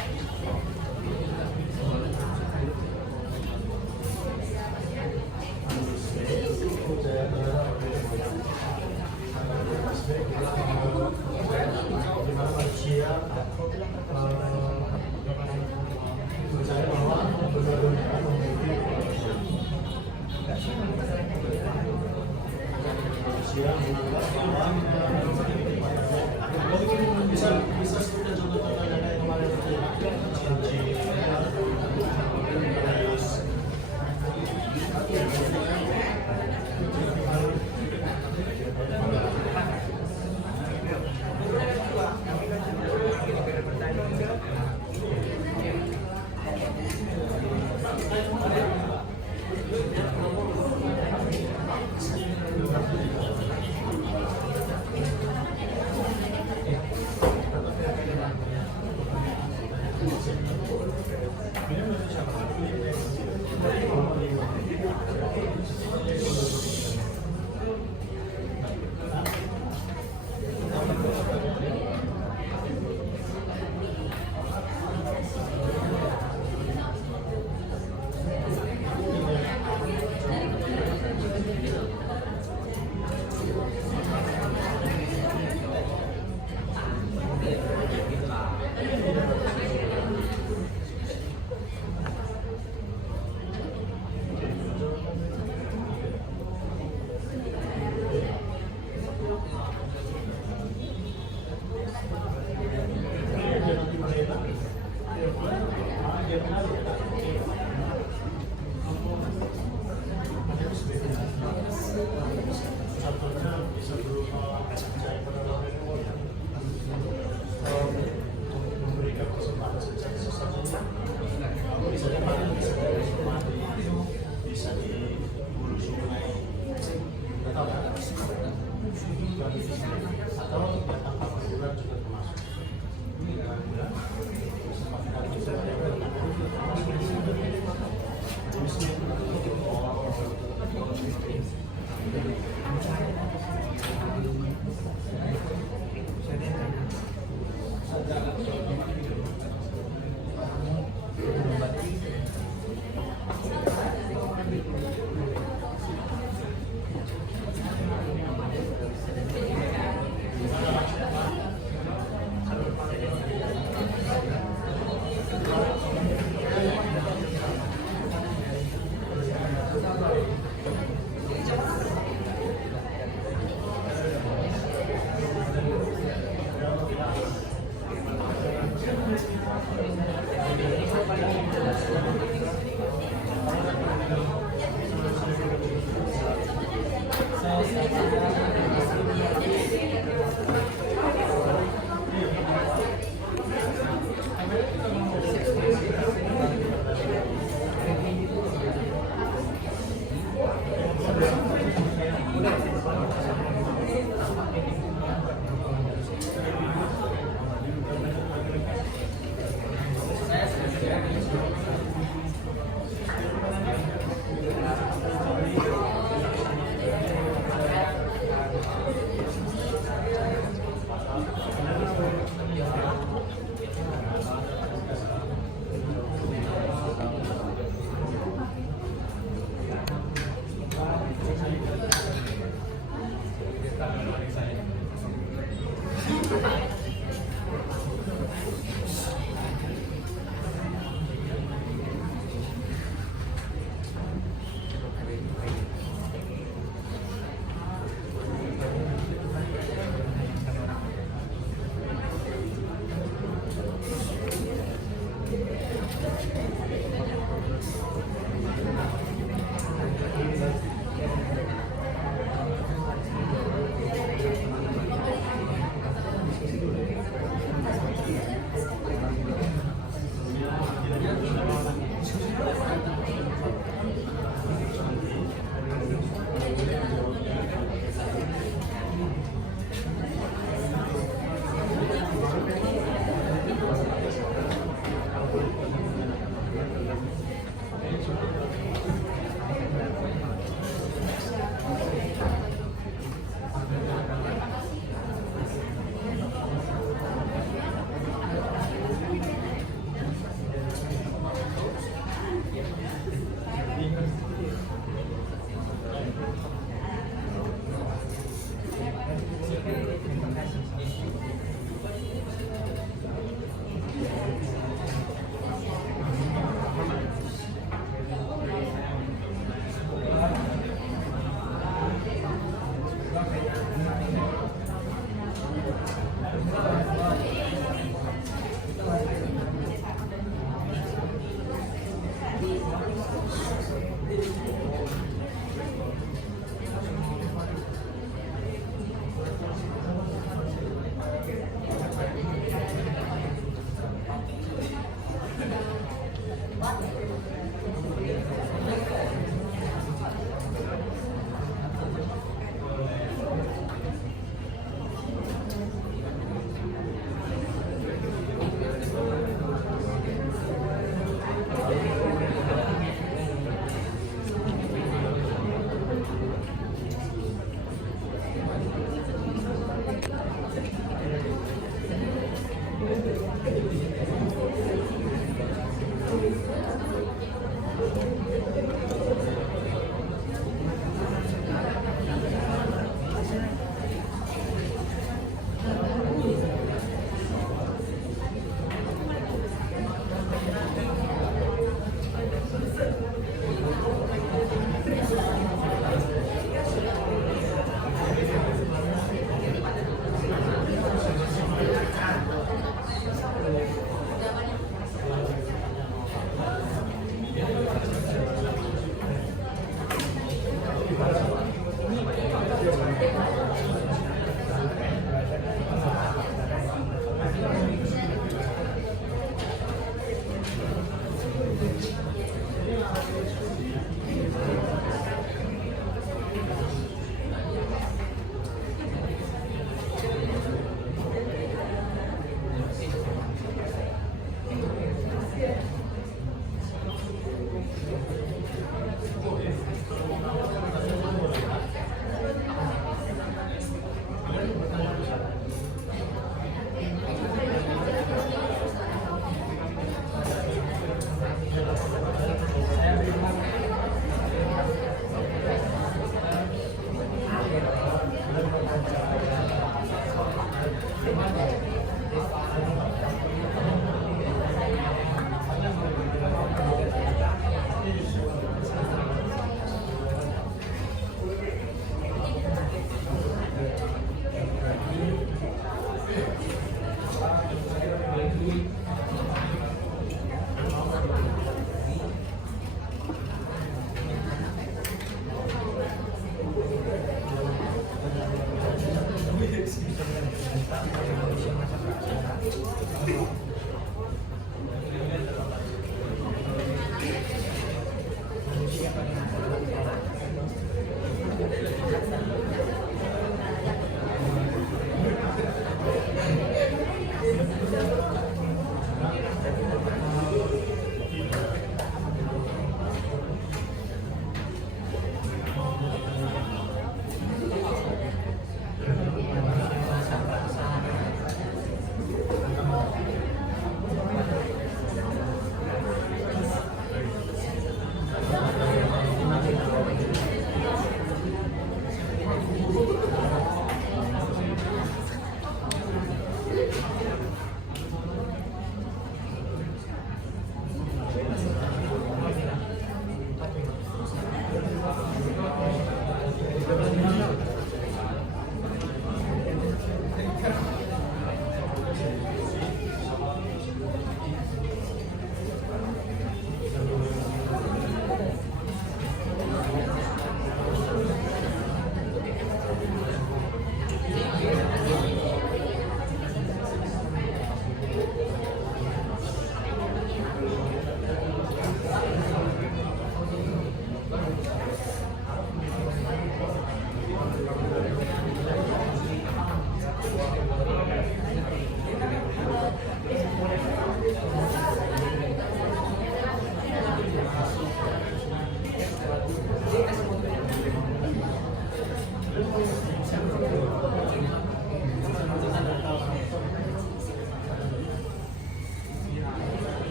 Percaya bahwa benar-benar memiliki bisa sebutkan contoh-contohnya kayak kemarin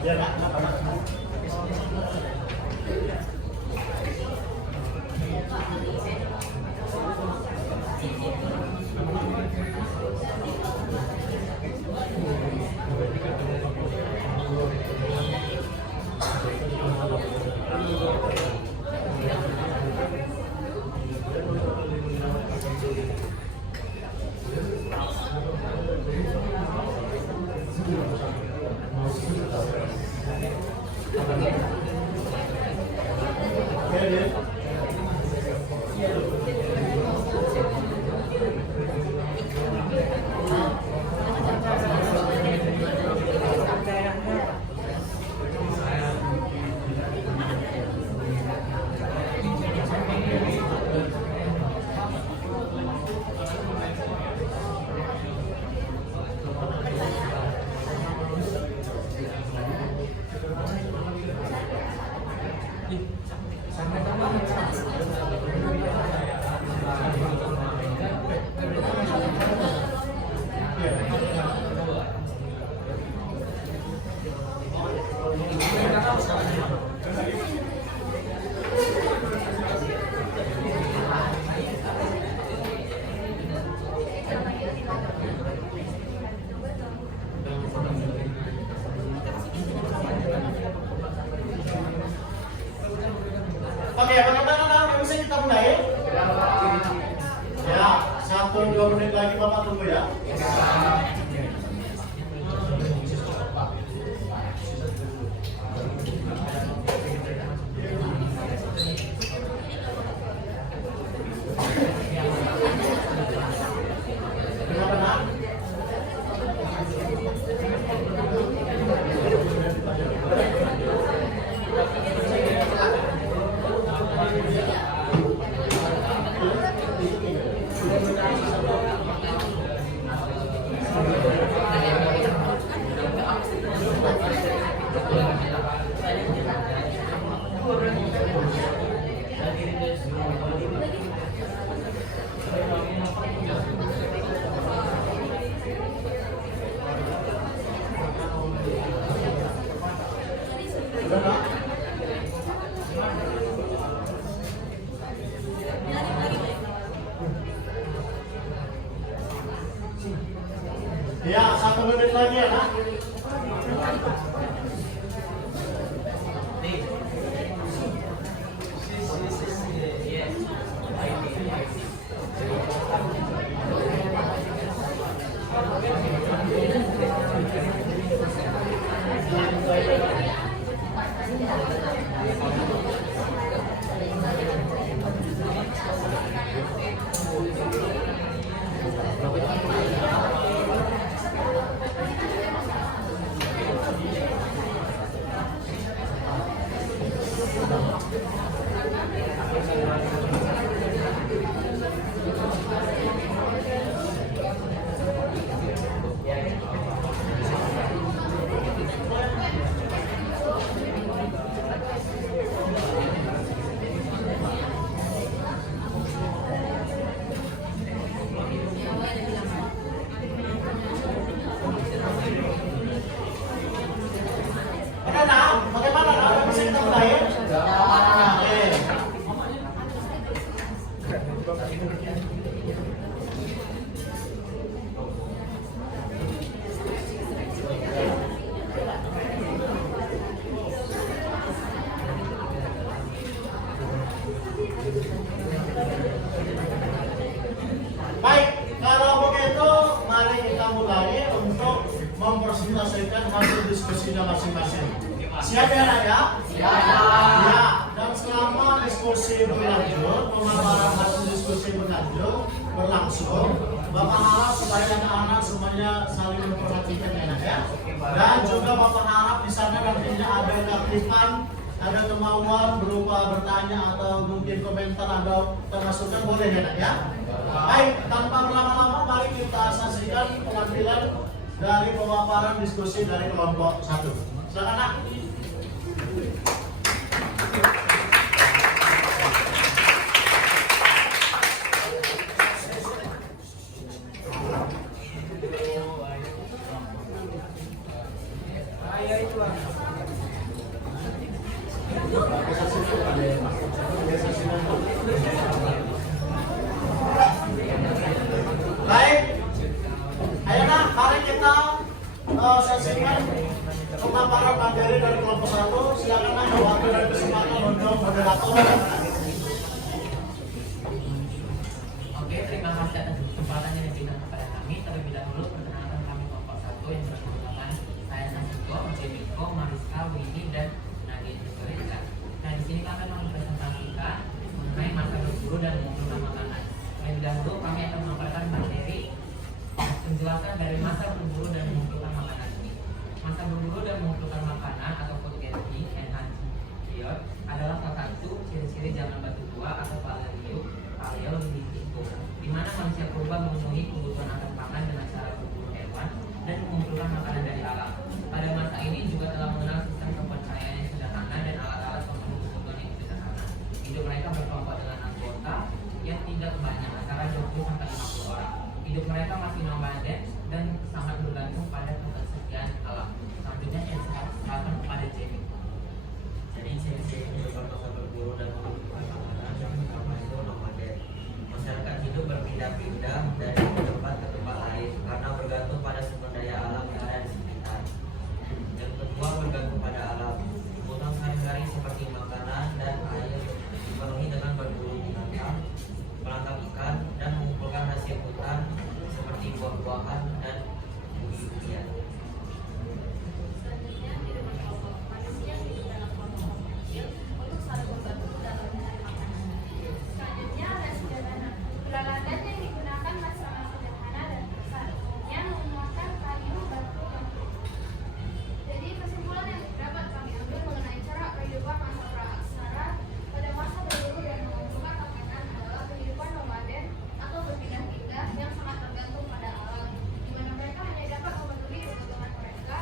Ya, Pak. Oke, bagaimana anak bisa kita mulai? Ya, 1-2 menit lagi Bapak tunggu ya. Kenapa, Nak? Ya, 1 menit lagi ya, Nak. Oke, Nak, bagaimana, Nak? Bisa kita mulai? Oke. mempresentasikan hasil diskusinya masing-masing. Siap ya nak ya? Siap. Ya, dan selama diskusi berlanjut, pemaparan hasil diskusi berlangsung, Bapak harap supaya anak-anak semuanya saling memperhatikan ya nak ya. Dan juga Bapak harap di sana nantinya ada keaktifan, ada kemauan berupa bertanya atau mungkin komentar atau termasukkan boleh ya nak ya. Baik, tanpa berlama-lama mari kita saksikan penampilan dari pemaparan diskusi dari kelompok 1. Silakan nak. Baik, ayo nak, mari kita saksikan pemaparan materi dari kelompok 1. Silakan nak, waktu dan kesempatan untuk moderator. Oke, terima kasih atas kesempatan yang diberikan kepada kami. Terlebih dahulu perkenalkan kami kelompok 1 yang beranggotakan saya Nasiko, Jemiko, Mariska, Winnie, dan Nadine Sureja. Nah, di sini kami akan mempresentasikan mengenai masa berburu dan mengumpulkan makanan. Terlebih dahulu kami akan memaparkan materi penjelasan dari masa berburu dan mengumpulkan makanan ini. Masa berburu dan mengumpulkan makanan atau food gathering and hunting period adalah salah satu ciri-ciri zaman batu tua atau paleolitikum, di mana manusia purba memenuhi kebutuhan akan pangan dengan cara berburu hewan dan mengumpulkan makanan dari alam. Pada masa ini juga telah mengenal sistem kepercayaan yang sederhana dan alat-alat pemenuh kebutuhan yang sederhana. Hidup mereka berkelompok dengan anggota yang tidak banyak, antara 20-50 orang. Hidup mereka masih nomaden dan sangat bergantung pada ketersediaan alam. Selanjutnya saya serahkan kepada Jamie. Jadi ciri-ciri kehidupan masa berburu dan mengumpulkan makanan yang pertama itu nomaden. Masyarakat hidup berpindah-pindah dari tempat ke tempat lain karena bergantung pada sumber daya alam yang ada di sekitar. Yang kedua, bergantung pada alam. Kebutuhan sehari-hari seperti makanan dan air dipenuhi dengan berburu binatang, menangkap ikan, dan mengumpulkan hasil hutan seperti buah-buahan dan bumi-bumian. Selanjutnya, kehidupan kelompok manusia hidup dalam kelompok kecil untuk saling membantu dalam mencari makanan. Selanjutnya ada sederhana. Peralatan yang digunakan masih sangat sederhana dan besar, yang memakan kayu, batu, dan kulit. Jadi kesimpulan yang dapat kami ambil mengenai cara kehidupan masa praaksara pada masa berburu dan mengumpulkan makanan adalah kehidupan nomaden atau berpindah-pindah yang sangat tergantung pada alam, di mana mereka hanya dapat memenuhi kebutuhan mereka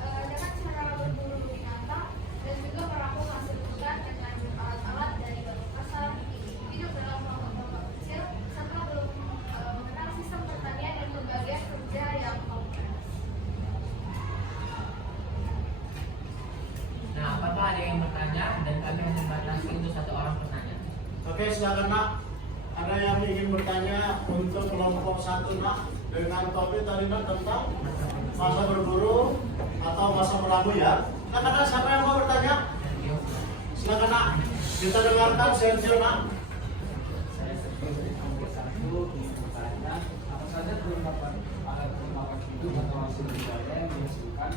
dengan cara berburu binatang dan juga merampok hasil hutan dengan alat-alat dari batu kasar. Hidup dalam kelompok kecil serta belum mengenal sistem pertanian dan pembagian kerja yang kompleks. Nah, apakah ada yang bertanya dan kami membatasi untuk 1 orang bertanya? Oke, silakan nak. Ada yang ingin bertanya untuk kelompok 1 nak dengan topik tadi nak tentang masa berburu atau masa meramu ya. Nah, ada siapa yang mau bertanya? Silakan nak. Kita dengarkan Sergio nak. Saya sebagai kelompok 1 ingin bertanya apa saja kelengkapan alat perlengkapan hidup atau hasil budaya yang dihasilkan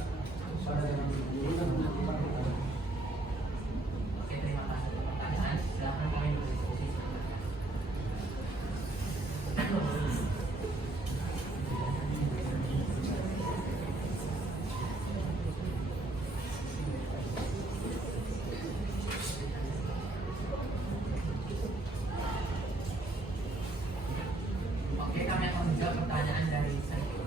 pada zaman berburu dan mengumpulkan makanan. Oke, terima kasih untuk pertanyaan. Silakan kami berdiskusi sebentar. Oke, kami akan menjawab pertanyaan dari Sergio.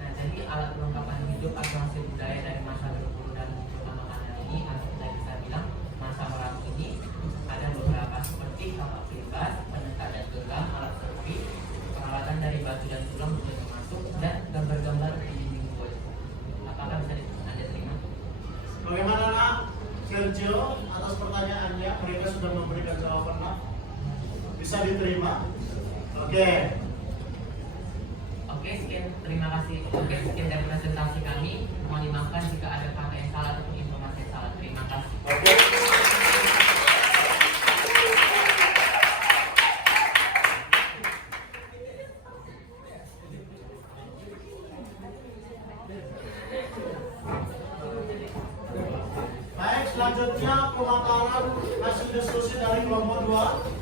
Nah, jadi alat perlengkapan hidup atau hasil budaya dari masa berburu dan mengumpulkan makanan ini, atau kita bisa bilang masa meramu ini, ada beberapa seperti kapal bebas, penentang dan genggam, alat servis, peralatan dari batu dan tulang juga termasuk, dan gambar-gambar di dinding gua. Apakah bisa Anda terima? Bagaimana nak Sergio atas pertanyaannya? Mereka sudah memberikan jawaban nak. Bisa diterima? Oke. Oke, sekian, terima kasih. Oke, sekian dari presentasi kami. Mohon dimaafkan jika ada kata yang salah ataupun informasi yang salah. Terima kasih. Oke. Selanjutnya pemaparan hasil diskusi dari kelompok 2.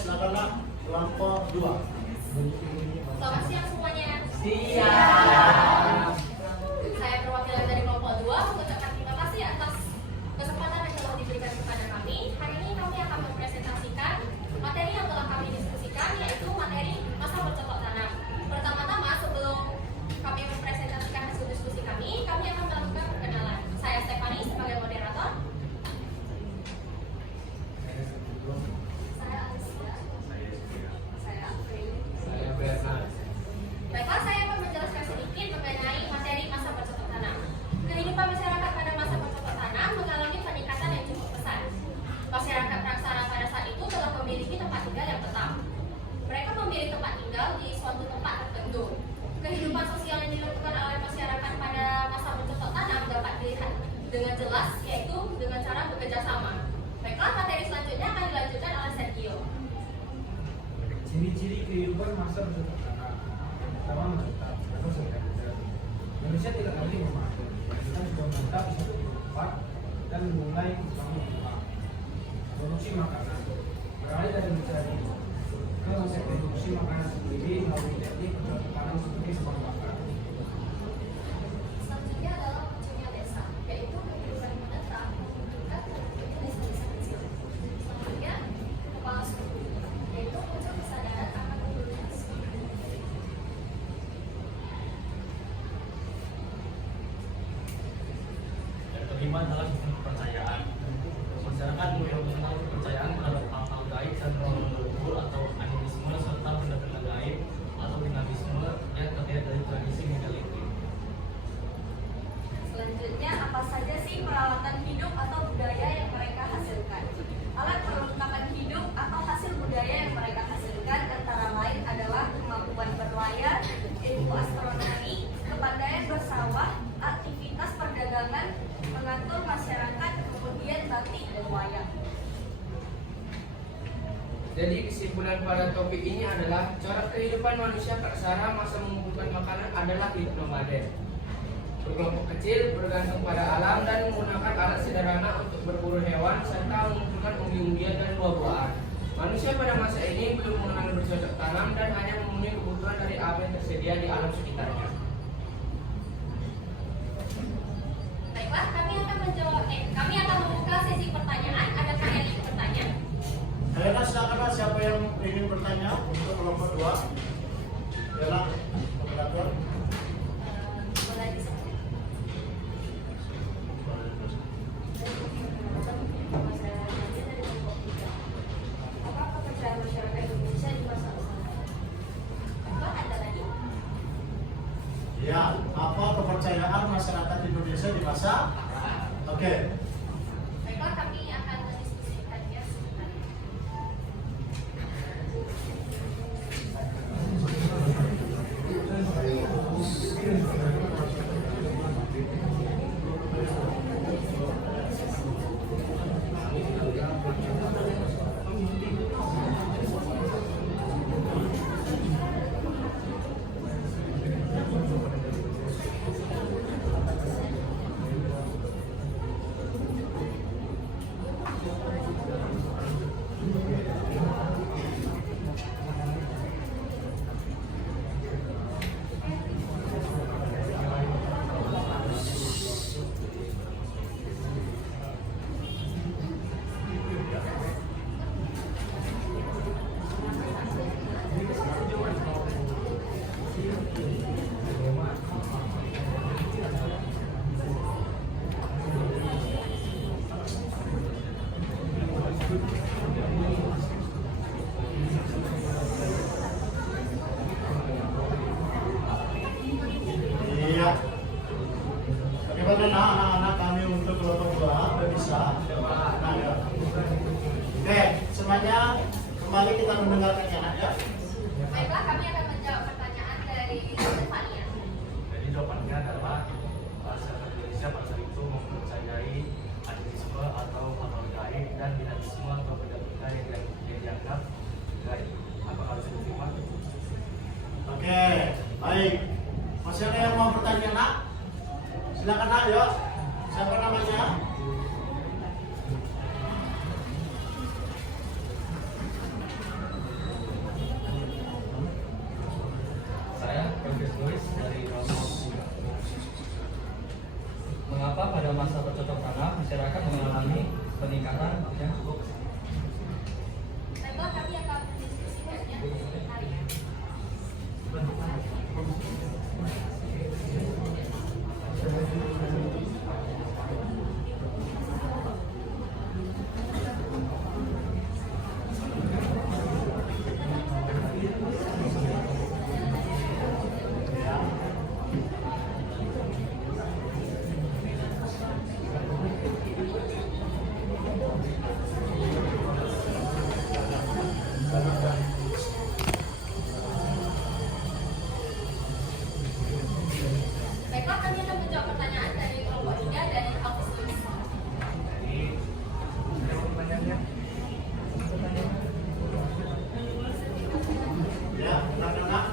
Silakanlah kelompok 2. Selamat siang semuanya. Siap. Saya perwakilan dari kelompok 2 mengucapkan terima kasih atas kesempatan yang telah diberikan kepada kami. Hari ini kami akan mempresentasikan materi yang telah kami diskusikan, yaitu materi masa bercocok tanam. Pertama-tama sebelum kami mempresentasikan hasil diskusi kami akan melakukan perkenalan. Saya Stephanie sebagai moderator. Saya Alicia. Saya April. Saya Bernard. Baiklah, saya akan menjelaskan sedikit mengenai materi masa bercocok tanam. Kehidupan masyarakat pada masa bercocok tanam mengalami peningkatan yang cukup pesat. Masyarakat praksana pada saat itu telah memiliki tempat tinggal yang tetap. Mereka memilih tempat tinggal di suatu tempat tertentu. Kehidupan sosial yang dilakukan oleh masyarakat pada masa bercocok tanam dapat dilihat dengan jelas, yaitu dengan cara bekerja sama. Baiklah, materi selanjutnya akan dilanjutkan oleh Sergio. Ciri-ciri kehidupan masa bercocok tanam. Pertama, menetap atau sedang. Manusia tidak lagi memakai. Kita sudah menetap di satu tempat dan mulai membangun rumah. Produksi makanan. Beralih dari mencari ke konsep produksi makanan sendiri melalui teknik bercocok tanam seperti sebuah bakar. Selanjutnya adalah munculnya desa, yaitu kehidupan menetap menunjukkan terbentuknya desa-desa kecil. Selanjutnya, kepala suku, yaitu muncul kesadaran akan kedudukan suku. Yang kelima adalah sistem kepercayaan. Masyarakat mulai mengenal kepercayaan terhadap hal-hal gaib dan leluhur atau animisme serta benda-benda gaib atau dinamisme yang terlihat dari tradisi megaliti. Selanjutnya, apa saja sih peralatan hidup atau budaya yang mereka hasilkan? Alat perlengkapan hidup atau hasil budaya yang mereka hasilkan antara lain adalah kemampuan berlayar, ilmu astronomi, kepandaian bersawah, aktivitas perdagangan, mengatur masyarakat, kemudian batik dan wayang. Jadi kesimpulan pada topik ini adalah corak kehidupan manusia praksana masa mengumpulkan makanan adalah hidup nomaden. Berkelompok kecil, bergantung pada alam dan menggunakan alat sederhana untuk berburu hewan serta mengumpulkan umbi-umbian dan buah-buahan. Manusia pada masa ini belum mengenal bercocok tanam dan hanya memenuhi kebutuhan dari apa yang tersedia di alam sekitarnya. Baiklah, kami akan membuka sesi pertanyaan. Adakah yang ingin bertanya? Ayo silakan siapa yang ingin bertanya untuk kelompok 2. Yalah, moderator. Mulai di sana. Apa kepercayaan masyarakat Indonesia di masa usaha? Apa ada lagi? Ya, apa kepercayaan masyarakat Indonesia di masa? Oke. Baiklah, kami akan mendiskusikannya sebentar. Nah, ya. Oke, semuanya kembali kita mendengarkan ya, Nak, ya. Baiklah, kami akan menjawab pertanyaan dari Stefania. Jadi jawabannya adalah masyarakat Indonesia pada saat itu mempercayai animisme atau hal gaib dan dinamisme atau benda-benda yang dianggap gaib. Apa harus diterima? Oke, baik. Masih ada yang mau bertanya, Nak? Silakan, Nak, yuk. Siapa namanya? Saya Profesor Luis dari Romo. Mengapa pada masa bercocok tanam masyarakat mengalami peningkatan yang cukup? Baiklah, kami akan mendiskusikannya hari ini. Baiklah, kami akan menjawab pertanyaan dari kelompok 3 dari Agustus. Ya, silakan, Nak.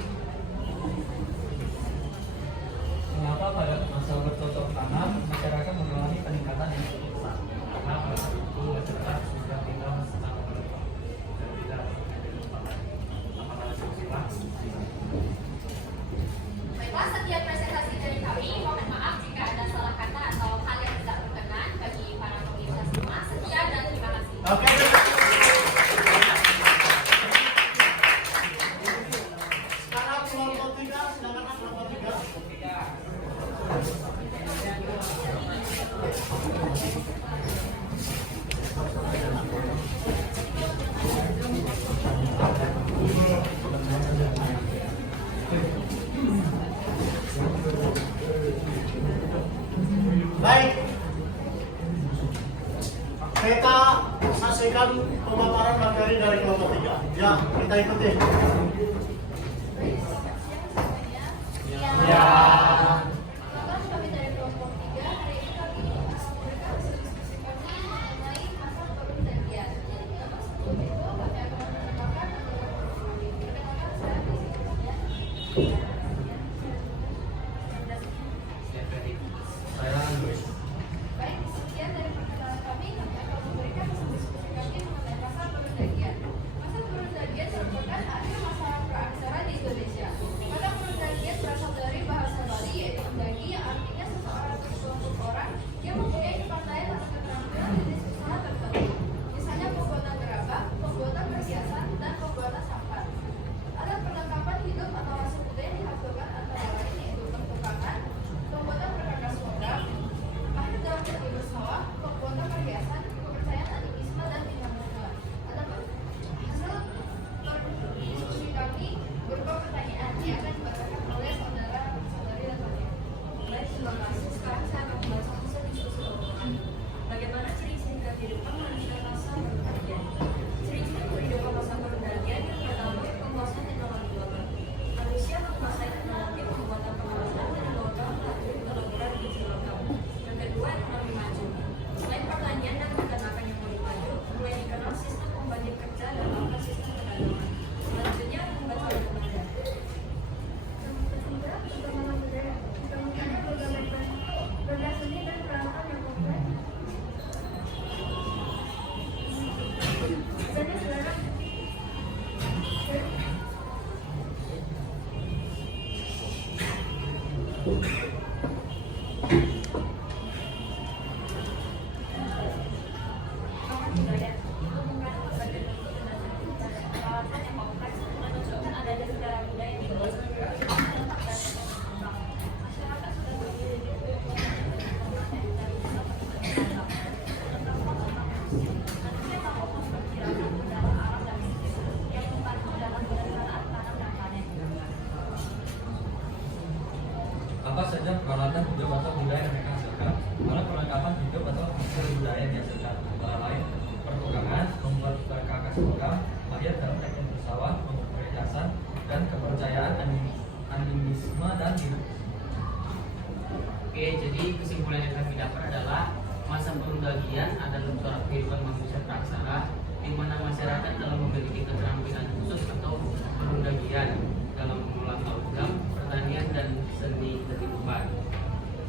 Mengapa pada masa bercocok tanam masyarakat mengalami peningkatan yang cukup besar? Karena pada saat itu masyarakat sudah tinggal secara berlepas dan tidak melupakan apa harus diterima. Baiklah, sekian presentasi dari kami. Mohon maaf jika ada salah kata atau hal yang tidak berkenan bagi para pemirsa semua. Sekian dan terima kasih. Oke. Sekarang kelompok 3, silakan, Nak, kelompok 3. Baik, kita saksikan pemaparan materi dari kelompok 3. Ya, kita ikuti. Ya. Baiklah, kami dari kelompok 3. Hari ini kami memberikan diskusi kami mengenai masa pergantian. Namun sebelum itu kami akan mengenalkan perkenalkan saya di sini. Saya Luis. Baik, sekian dari perkenalan kami akan memberikan diskusi kami mengenai masa pergantian. Masa pergantian merupakan akhir masa praaksara di Indonesia. Kata pergantian berasal dari bahasa Bali yaitu mendaki yang artinya seseorang atau sekelompok orang yang mempunyai kepandaian atau keterampilan jenis usaha tertentu. Misalnya pembuatan gerabah, pembuatan perhiasan, dan pembuatan sampah. Alat perlengkapan hidup atau hasil budaya yang dihasilkan antara lain yaitu pertukangan, pembuatan perkakas logam, mahir dalam berburu sawah, pembuatan perhiasan, kepercayaan animisme, dan dinamisme. Adapun hasil diskusi kami berupa pertanyaan yang akan dibacakan oleh saudara-saudari dan kalian. Baik, terima kasih. Sekarang saya akan membaca hasil diskusi kelompok. Bagaimana ciri-ciri kehidupan manusia masa pergantian? Ciri-ciri kehidupan masa pergantian yang pertama, penguasaan teknologi global. Manusia menguasai teknologi pembuatan peralatan dari logam, batu, gelembira, biji logam. Yang kedua, ekonomi maju. Selain pertanian dan peternakan yang lebih maju, mulai dikenal sistem pembagi kerja dan bahkan sistem perdagangan. Selanjutnya, membaca budaya. Ketiga, perkembangan budaya. Ditemukannya berbagai benda seni dan peralatan yang kompleks. Jadi, saudara, budaya ditemukan berbagai bentuk benda seni dan peralatan yang kompleks menunjukkan adanya sejarah budaya di Indonesia. Masyarakat sudah berdiri di manusia mampu memperkirakan udara alam dan iklim yang membantu dalam perencanaan tanam dan panen. Apa saja peralatan hidup atau budaya yang mereka hasilkan? Alat perlengkapan hidup atau hasil budaya yang dihasilkan? logam, melihat dalam teknik pesawat untuk perhiasan dan kepercayaan animisme dan dinamisme. Oke, jadi kesimpulan yang kami dapat adalah masa perundagian adalah corak kehidupan manusia praksara di mana masyarakat dalam memiliki keterampilan khusus atau perundagian dalam mengolah logam, pertanian dan seni kehidupan.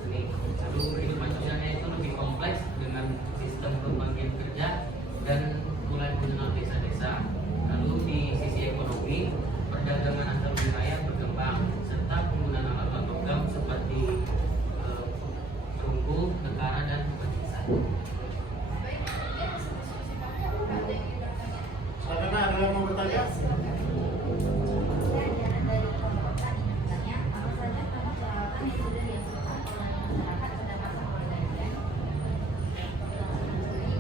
Lalu kehidupan sosialnya itu lebih kompleks dengan sistem pembagian kerja dan mulai mengenal desa-desa. Lalu di sisi ekonomi, perdagangan antar wilayah berkembang serta penggunaan alat logam seperti perunggu, tekara dan pencisan. Baik, kemudian solusi kami apa Pak? Ada yang ingin bertanya? Silakan, ada yang mau bertanya? Saya Diana dari kelompok tani bertanya, apa saja nama peralatan yang sudah dihasilkan oleh masyarakat pada masa perdagangan?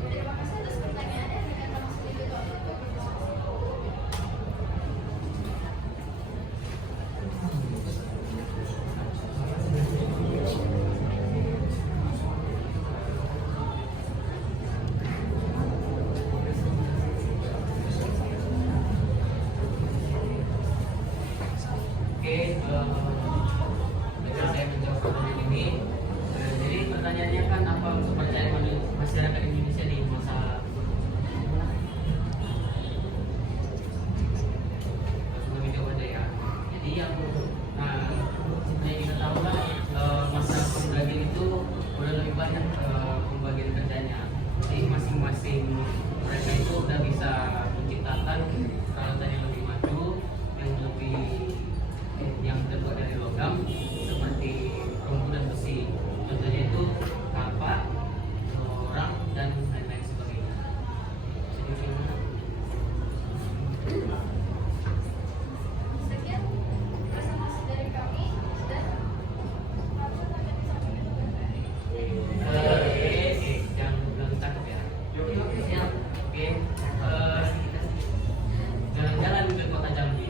Terima kasih atas pertanyaannya. Dengan langsung ditutup. Oke, dengan saya menjawab pertanyaan ini, jadi pertanyaannya kan apa kepercayaan masyarakat Indonesia di masa sebelum dijawab aja ya. Jadi yang kita tahu kan masa perdagangan itu udah lebih banyak pembagian kerjanya. Jadi masing-masing mereka itu udah bisa menciptakan peralatan yang lebih maju, yang terbuat dari logam seperti perunggu dan besi. Contohnya itu kapak, orang dan lain-lain sebagainya. Sekian presentasi dari kami dan harusnya tanya disampaikan. Jangan belum cakep ya. Siap. Oke. Jalan-jalan ke kota Jambi.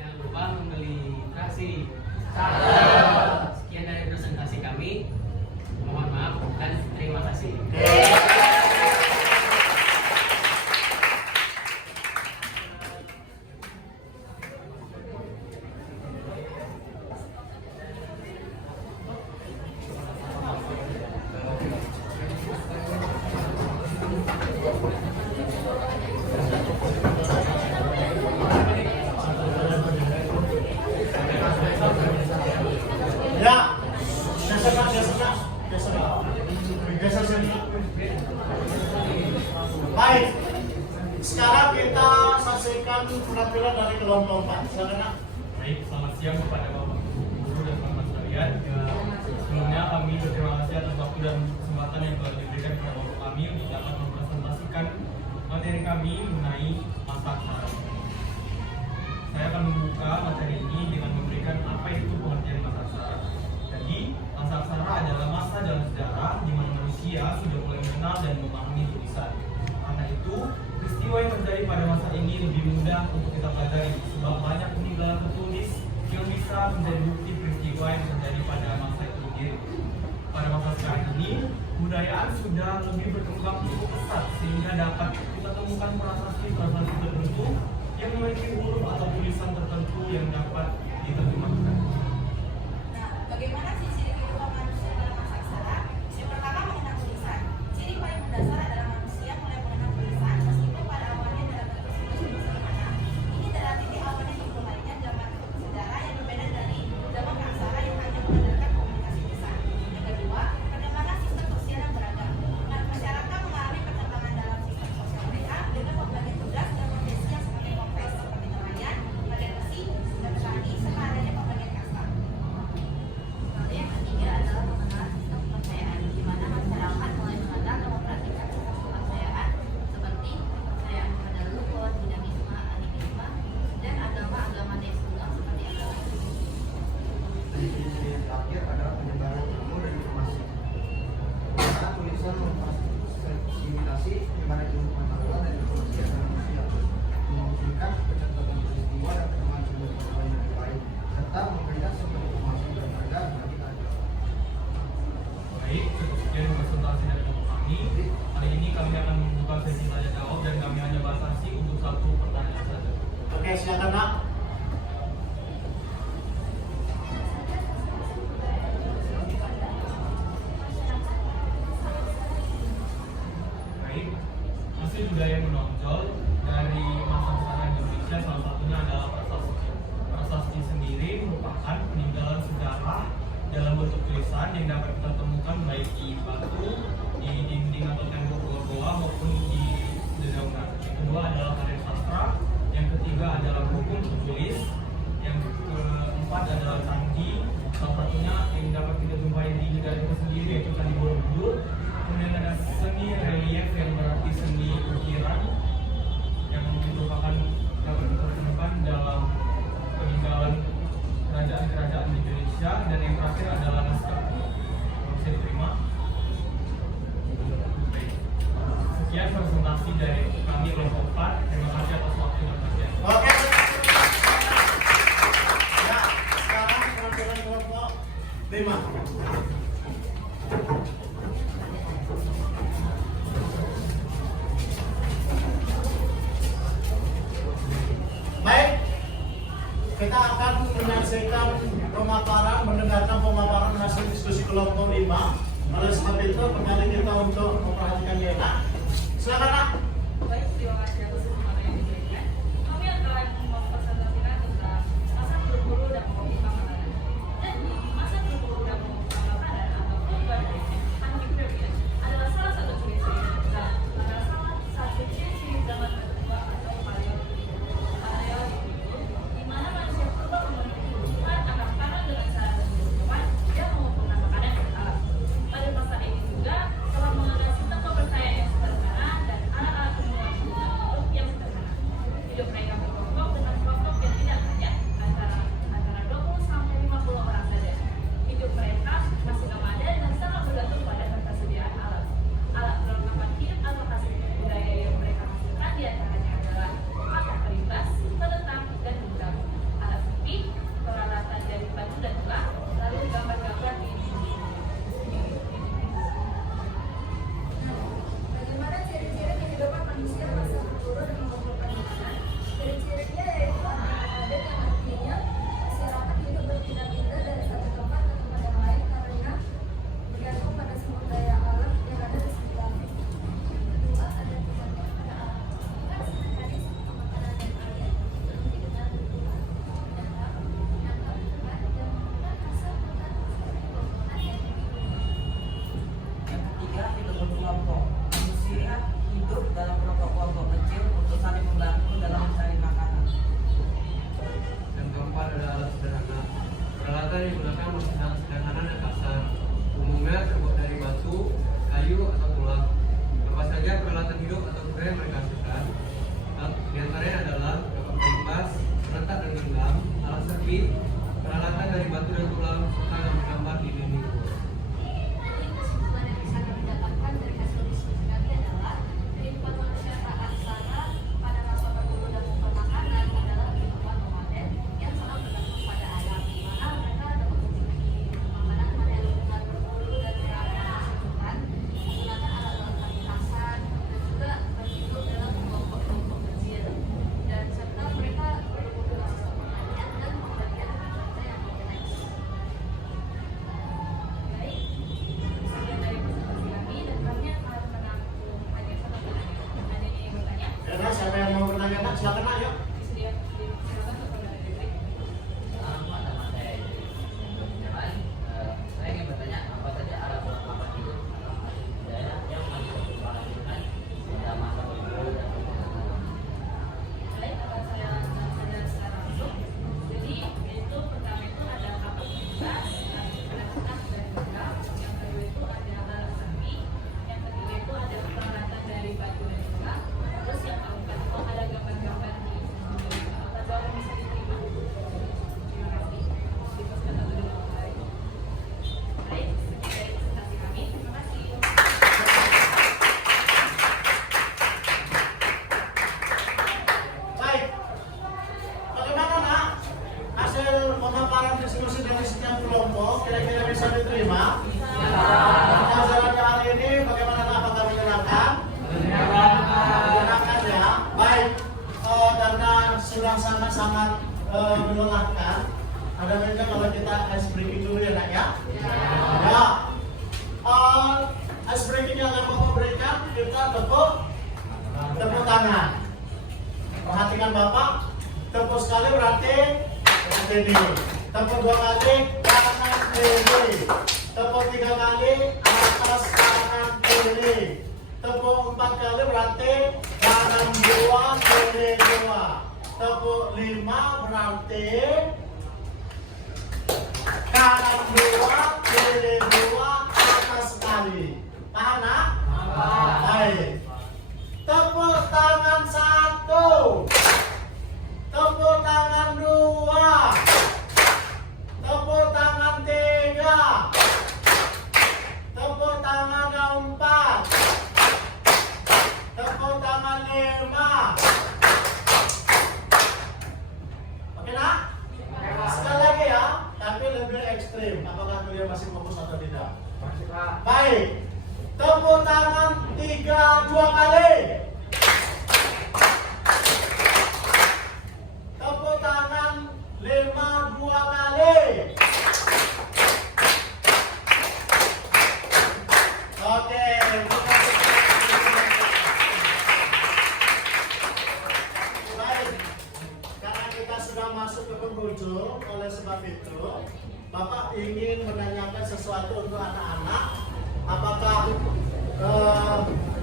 Jangan lupa membeli taksi. Sekian dari presentasi kami. Mohon maaf dan terima kasih. Ya, geser sini. Baik, sekarang kita saksikan penampilan dari kelompok 4. Silakan. Baik, selamat siang kepada Bapak Guru dan teman-teman sekalian. Sebelumnya kami berterima kasih atas waktu dan kesempatan yang telah diberikan kepada Bapak kami untuk dapat mempresentasikan materi kami mengenai masa aksara. Saya akan membuka materi ini dengan memberikan apa itu pengertian masa aksara. Jadi, masa aksara adalah masa dalam sejarah di mana manusia sudah mulai mengenal dan memahami tulisan. Karena itu, peristiwa yang terjadi pada masa ini lebih mudah untuk kita pelajari sebab banyak peninggalan tertulis yang bisa menjadi bukti peristiwa yang terjadi pada masa itu sendiri. Pada masa sekarang ini, kebudayaan sudah lebih berkembang cukup pesat sehingga dapat kita temukan prasasti tertentu yang memiliki huruf atau tulisan tertentu yang dapat diterjemahkan. Nah, bagaimana sih ciri kehidupan manusia dalam masa aksara? Yang pertama mengenal tulisan. Ciri paling mendasar adalah manusia mulai mengenal tulisan meskipun pada awalnya dalam bentuk simbol sederhana. Ini berarti di awalnya dimulainya zaman sejarah yang berbeda dari zaman praksara yang hanya mengandalkan komunikasi lisan. Yang kedua, perkembangan sistem sosial yang beragam. Masyarakat mengalami perkembangan dalam sistem sosial mereka dengan pembagian tugas dan profesi yang semakin kompleks seperti nelayan, nelayan besi, dan petani, serta adanya pembagian kasta. satu pertanyaan saja. Oke, silakan Nak. Baik, masih budaya menonjol dari masa besar Indonesia, salah satunya adalah prasasti. Prasasti sendiri merupakan peninggalan sejarah dalam bentuk tulisan yang dapat kita temukan baik di batu, di dinding atau tembok goa-goa maupun di dedaunan. Yang kedua adalah karya sastra, yang ketiga adalah buku tertulis, yang keempat adalah candi, salah satunya yang dapat kita jumpai di negara kita sendiri yaitu Candi Borobudur. Kemudian ada seni relief yang berarti seni ukiran yang merupakan dapat kita temukan dalam peninggalan kerajaan-kerajaan di Indonesia, dan yang terakhir adalah naskah. Bisa diterima. Sekian presentasi dari kami kelompok 4. Terima kasih atas waktu dan perhatian. Oke. Ya, sekarang penampilan kelompok 5. Baik, kita akan menyaksikan pemaparan, mendengarkan pemaparan hasil diskusi kelompok 5. Oleh sebab itu, kembali kita untuk memperhatikan Yena. Silakan Nak. Baik, terima kasih atas kesempatan yang diberikan. Kami akan mempresentasikan tentang masa berburu dan mengopi makanan. Jadi, masa berburu dan mengopi makanan atau food hunting period adalah salah satu ciri-ciri dan adalah salah satu ciri-ciri zaman kedua atau paleolithic. Di mana manusia purba memiliki kebutuhan akan makanan dengan cara berhewan dan mengumpulkan makanan dari alam. Pada masa ini juga telah mengenal sistem kepercayaan yang sederhana dan alat-alat pembuatan hidup yang sederhana. Hidup mereka berkelompok dengan kelompok yang tidak banyak, antara 20 sampai 50 orang saja. Hidup mereka masih nomaden dan sangat bergantung pada ketersediaan alam. Alat perlengkapan hidup atau hasil budaya yang mereka hasilkan diantaranya adalah pakan perimbas, penentang, dan unggang, alat pipi, peralatan dari batu dan tulang, lalu gambar-gambar di Bagaimana ciri-ciri kehidupan manusia masa berburu dan mengumpulkan makanan? Ciri-cirinya yaitu ada yang artinya masyarakat hidup berpindah-pindah dari satu tempat ke tempat yang lain karena bergantung pada sumber daya alam yang ada di sekitar. Kedua, ada kebutuhan pada alam. Bukan sekali satu makanan yang ada, tetapi dengan berbuat, menangkap, ikan, dan menggunakan hasil makan seperti buah-buahan yang Yang ketiga, hidup berkelompok. Manusia hidup dalam kelompok-kelompok kecil untuk saling membantu dalam mencari makanan. Dan keempat adalah alat sederhana. Peralatan yang digunakan masih sangat sederhana dan kasar. Umumnya terbuat dari batu, kayu, atau tulang. Apa saja peralatan hidup atau budaya yang mereka hasilkan? Di antaranya adalah dapat perimbas, penentak dan genggam, alat serpi, peralatan dari batu dan tulang, serta gambar-gambar di dinding. Jadi kesimpulan yang bisa kami dapatkan dari hasil diskusi kami adalah kehidupan manusia saat sana pada masa berburu dan mengumpulkan makanan adalah kehidupan nomaden yang sangat bergantung pada alam, di mana mereka dapat memiliki makanan dengan berburu dan menghasilkan menggunakan alat-alat kaki kasar dan juga berhidup dalam kelompok-kelompok kecil, dan serta mereka berburu dengan sistem pertanian dan pembagian harta yang kompleks. Baik, sekian dari presentasi kami dan kami akan menampung hanya satu pertanyaan. Ada yang ingin bertanya? Yena, siapa yang mau bertanya Nak? Silakan Nak, yuk. Silakan Bapak dari Depri. Nama saya Jalan. Saya ingin bertanya apa saja alat perlengkapan hidup atau hasil budaya yang masih diperlukan pada masa berburu dan mengumpulkan. Baik, akan saya secara langsung. Jadi itu pertama itu ada kapal perimbas, penentang dan genggam. Yang kedua itu ada alat serpi. Yang ketiga itu ada peralatan dari batu dan tulang. Terus yang keempat itu ada gambar-gambar di sangat-sangat melelahkan. Ada baiknya kalau kita ice breaking dulu ya nak ya. Ya. Ice breaking yang akan Bapak berikan, kita tepuk tangan. Perhatikan Bapak, tepuk sekali berarti ini. Tepuk 2 kali kanan kiri. Tepuk 3 kali atas kanan kiri. Tepuk 4 kali berarti kanan 2 kiri 2. Tepuk 5 berarti kanan 2 kiri 2 atas sekali. Paham nak? Baik. Tepuk tangan 1. Tepuk tangan 2. Tepuk tangan 3. Tepuk tangan 4. Tepuk tangan 5. Oke nak? Sekali lagi ya, tapi lebih ekstrim. Apakah kalian masih fokus atau tidak? Masih Pak. Baik. Tepuk tangan 3 2 kali. Tepuk tangan 5 2 kali. Oke. Baik. Karena kita sudah masuk ke penghujung, oleh sebab itu Bapak ingin menanyakan sesuatu untuk anak-anak. Apakah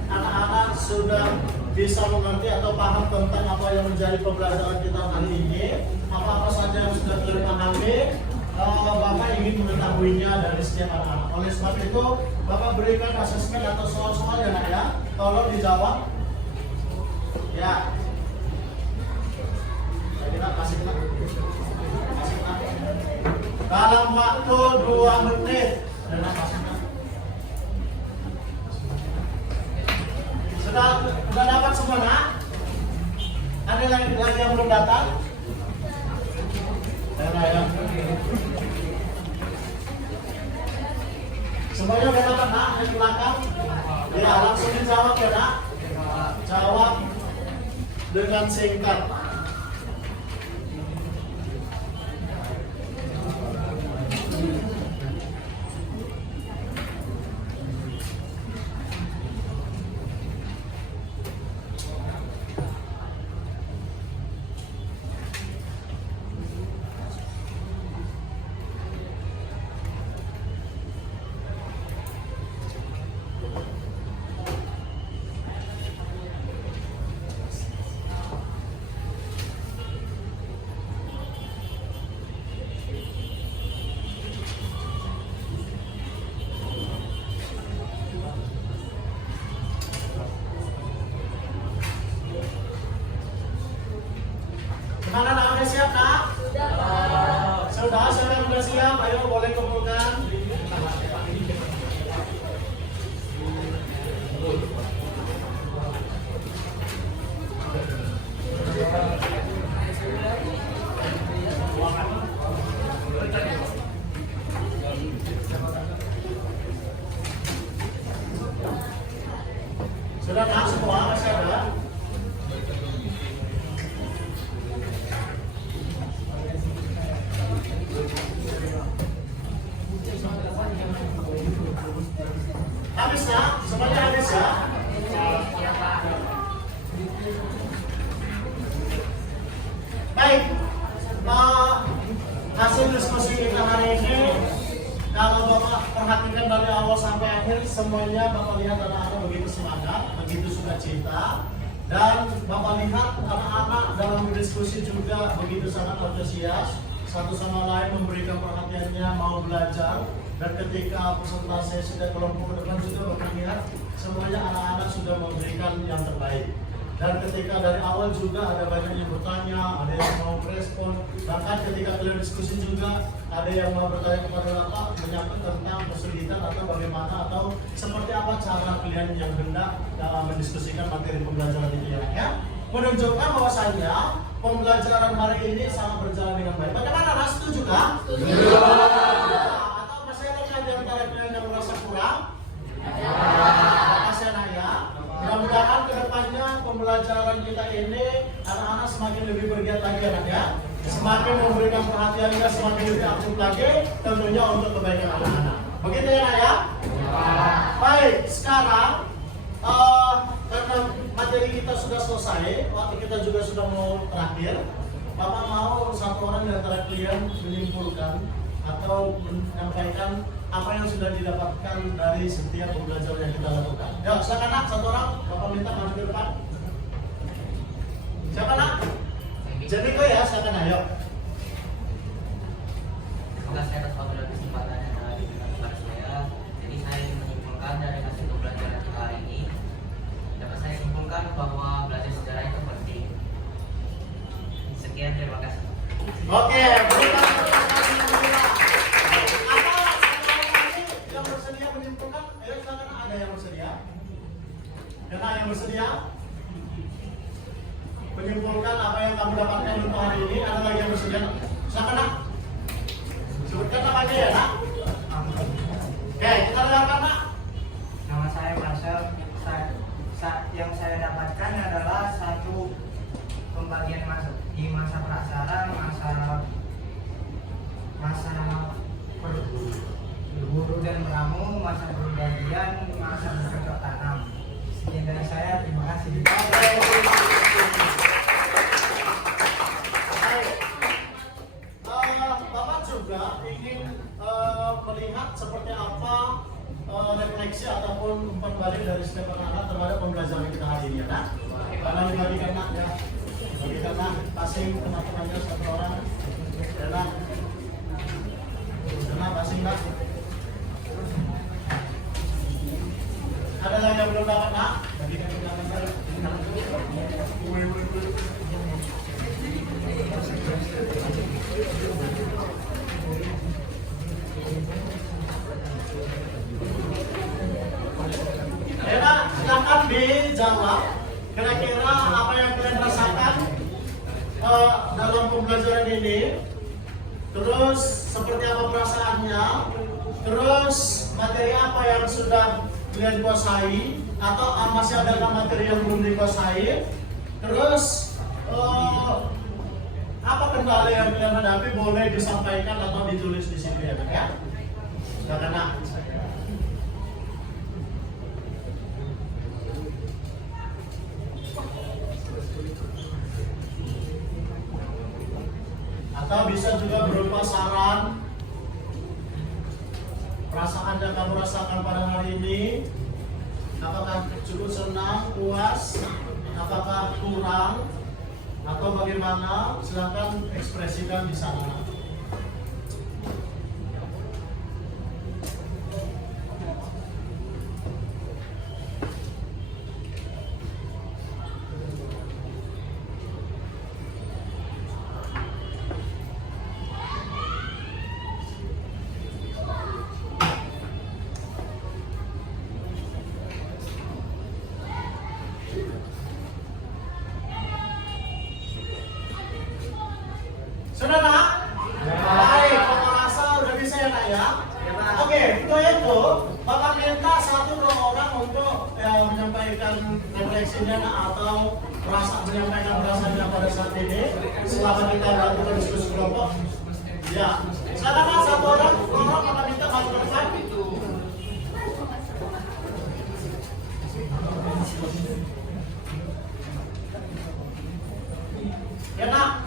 anak-anak sudah bisa mengerti atau paham tentang apa yang menjadi pembelajaran kita hari ini? Apa-apa saja yang sudah kalian pahami? Bapak ingin mengetahuinya dari setiap anak-anak. Oleh sebab itu, Bapak berikan asesmen atau soal-soal ya nak ya. Tolong dijawab. Ya. Kita kasih nak. Dalam waktu 2 menit. Ada kasih nak. Sudah dapat semua nak? Ada lagi yang belum datang? Ya. Semuanya sudah dapat nak? Di belakang? Ya, langsung dijawab ya nak? Jawab dengan singkat. Gimana nak, udah siap nak? Sudah siap. Ayo boleh kumpulkan. Sudah nak semua? Masih ada? Habis ya? Semuanya habis ya? Baik, hasil diskusi kita hari ini, kalau Bapak perhatikan dari awal sampai akhir, semuanya Bapak lihat anak-anak begitu semangat, begitu sukacita, dan Bapak lihat anak-anak dalam berdiskusi juga begitu sangat antusias, satu sama lain memberikan perhatiannya, mau belajar. Dan ketika presentasi sudah kelompok ke depan juga Bapak lihat semuanya anak-anak sudah memberikan yang terbaik. Dan ketika dari awal juga ada banyak yang bertanya, ada yang mau respon. Bahkan ketika kalian diskusi juga ada yang mau bertanya kepada Bapak menyangkut tentang kesulitan atau bagaimana atau seperti apa cara kalian yang hendak dalam mendiskusikan materi pembelajaran ini ya. Menunjukkan bahwasanya pembelajaran hari ini sangat berjalan dengan baik. Bagaimana? Setuju kah? Setuju. Yang merasa kurang? Mudah-mudahan ke depannya pembelajaran pembelajaran kita ini anak-anak semakin lebih bergiat lagi anak ya. Semakin memberikan perhatiannya semakin lebih aktif lagi tentunya untuk kebaikan anak-anak. Begitu ya nak ya? Baik, sekarang karena materi kita sudah selesai, waktu kita juga sudah mau terakhir. Bapak mau satu orang di antara kalian menyimpulkan atau menyampaikan apa yang sudah didapatkan dari setiap pembelajaran yang kita lakukan. Ya, silakan nak, satu orang. Bapak minta maju ke depan. Siapa nak? Jadi kau ya, silakan ayo. Terima kasih atas waktu dan kesempatan yang telah diberikan kepada saya. Jadi saya ingin menyimpulkan dari hasil pembelajaran kita hari ini. Dapat saya simpulkan bahwa belajar sejarah itu penting. Sekian, terima kasih. Oke, berikan tepuk tangan semua. Apa yang bersedia menyimpulkan? Ayo silakan, ada yang bersedia? Ada yang bersedia? Menyimpulkan apa yang kamu dapatkan untuk hari ini. Ada lagi yang bersedia? Silakan nak. Sebutkan namanya ya nak. Oke, kita dengarkan nak. Nama saya Marcel. Yang saya dapatkan adalah satu pembagian masa di masa praksara, masa berburu dan meramu, masa berbagian, masa bercocok tanam. Sekian dari saya, terima kasih. Bapak juga ingin melihat seperti apa refleksi ataupun umpan balik dari setiap anak terhadap pembelajaran kita hari ini ya nak. Karena dibagikan nak ya, bagikan nak passing teman-temannya satu orang ya nak. Nak passing nak. Ada lagi yang belum dapat nak? Bagikan kita nak. Ya nak, silahkan dijawab. Kira-kira apa yang kalian rasakan dalam pembelajaran ini? Terus seperti apa perasaannya? Terus materi apa yang sudah kalian kuasai? Atau masih ada materi yang belum dikuasai? Terus apa kendala yang kalian hadapi? Boleh disampaikan atau ditulis di sini ya nak ya. Silakan nak. Atau bisa juga berupa saran, perasaan yang kamu rasakan pada hari ini. Apakah cukup senang, puas, apakah kurang, atau bagaimana? Silakan ekspresikan di sana. Sudah nak? Baik, Bapak rasa udah bisa ya nak ya? Oke, untuk itu Bapak minta 1-2 orang untuk menyampaikan refleksinya nak, atau menyampaikan perasaannya pada saat ini selama kita lakukan diskusi kelompok. Ya, silakan nak, 1 orang Bapak minta maju ke depan. Ya nak.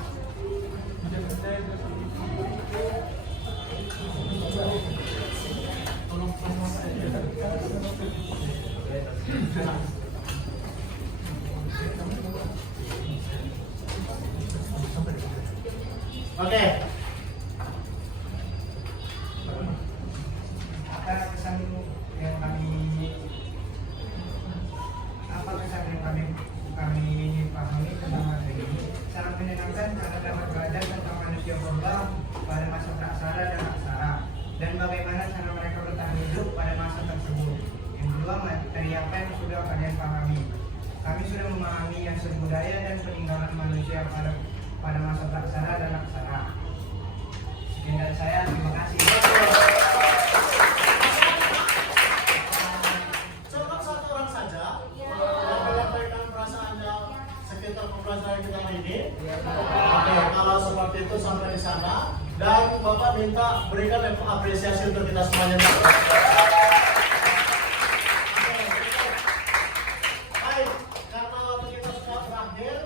Oke. Apa kesan yang kami pahami tentang materi ini? Sangat menyenangkan karena dapat belajar tentang manusia purba pada masa praksara dan aksara, dan bagaimana cara mereka bertahan hidup pada masa tersebut. Yang kedua, materi apa yang sudah kalian pahami? Kami sudah memahami yang budaya dan peninggalan manusia pada masa praksara dan aksara. Sekian dari saya, terima kasih. Cukup 1 orang saja yang menyampaikan perasaannya ini? Oke, kalau seperti itu sampai di sana. Dan Bapak minta berikan apresiasi untuk kita semuanya. Baik, karena waktu kita sudah berakhir,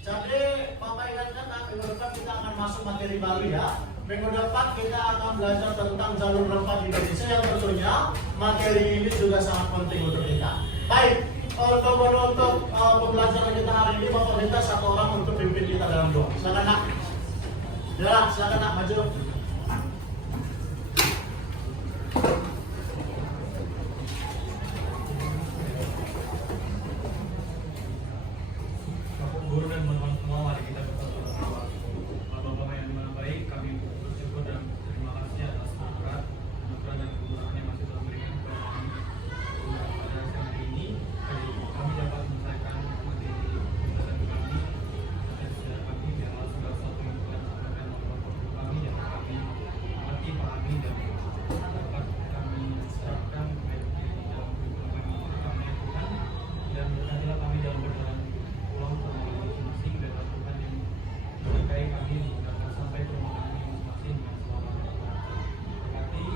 jadi Bapak ingatkan minggu depan kita akan masuk materi baru ya. Minggu depan kita akan belajar tentang jalur rempah di Indonesia yang tentunya materi ini juga sangat penting untuk kita. Baik, untuk pembelajaran kita hari ini Bapak minta satu orang untuk pimpin kita dalam doa. Silakan nak. Ya, silakan nak maju. Bapak Guru dan teman-teman semua, mari kita berdoa. Bapak-bapak yang dimana baik, kami bersyukur dan terima kasih atas berkat, anugerah dan kemurahan yang masih Tuhan berikan kepada kami. Pada siang hari ini, kami dapat menyelesaikan materi pembelajaran kami dan sejarah kami biarlah segala sesuatu yang Tuhan sampaikan oleh Bapak Guru kami yang kami mengerti, pahami dan dapat kami serahkan baik di dalam kehidupan kami Tuhan, dan berkatilah kami dalam perjalanan pulang ke rumah masing-masing, dan Tuhan yang berkahi kami menggunakan sampai ke rumah kami masing-masing dengan selamat. Berkati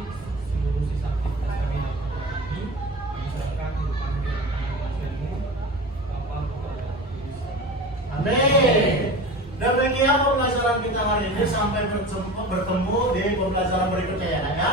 seluruh sisa aktivitas kami dalam perjalanan ini, kami serahkan hidup kami di dalam tangan-Mu, Bapa, Putra, dan Roh Kudus. Amin. Demikian pembelajaran kita hari ini, sampai bertemu di pembelajaran berikutnya ya.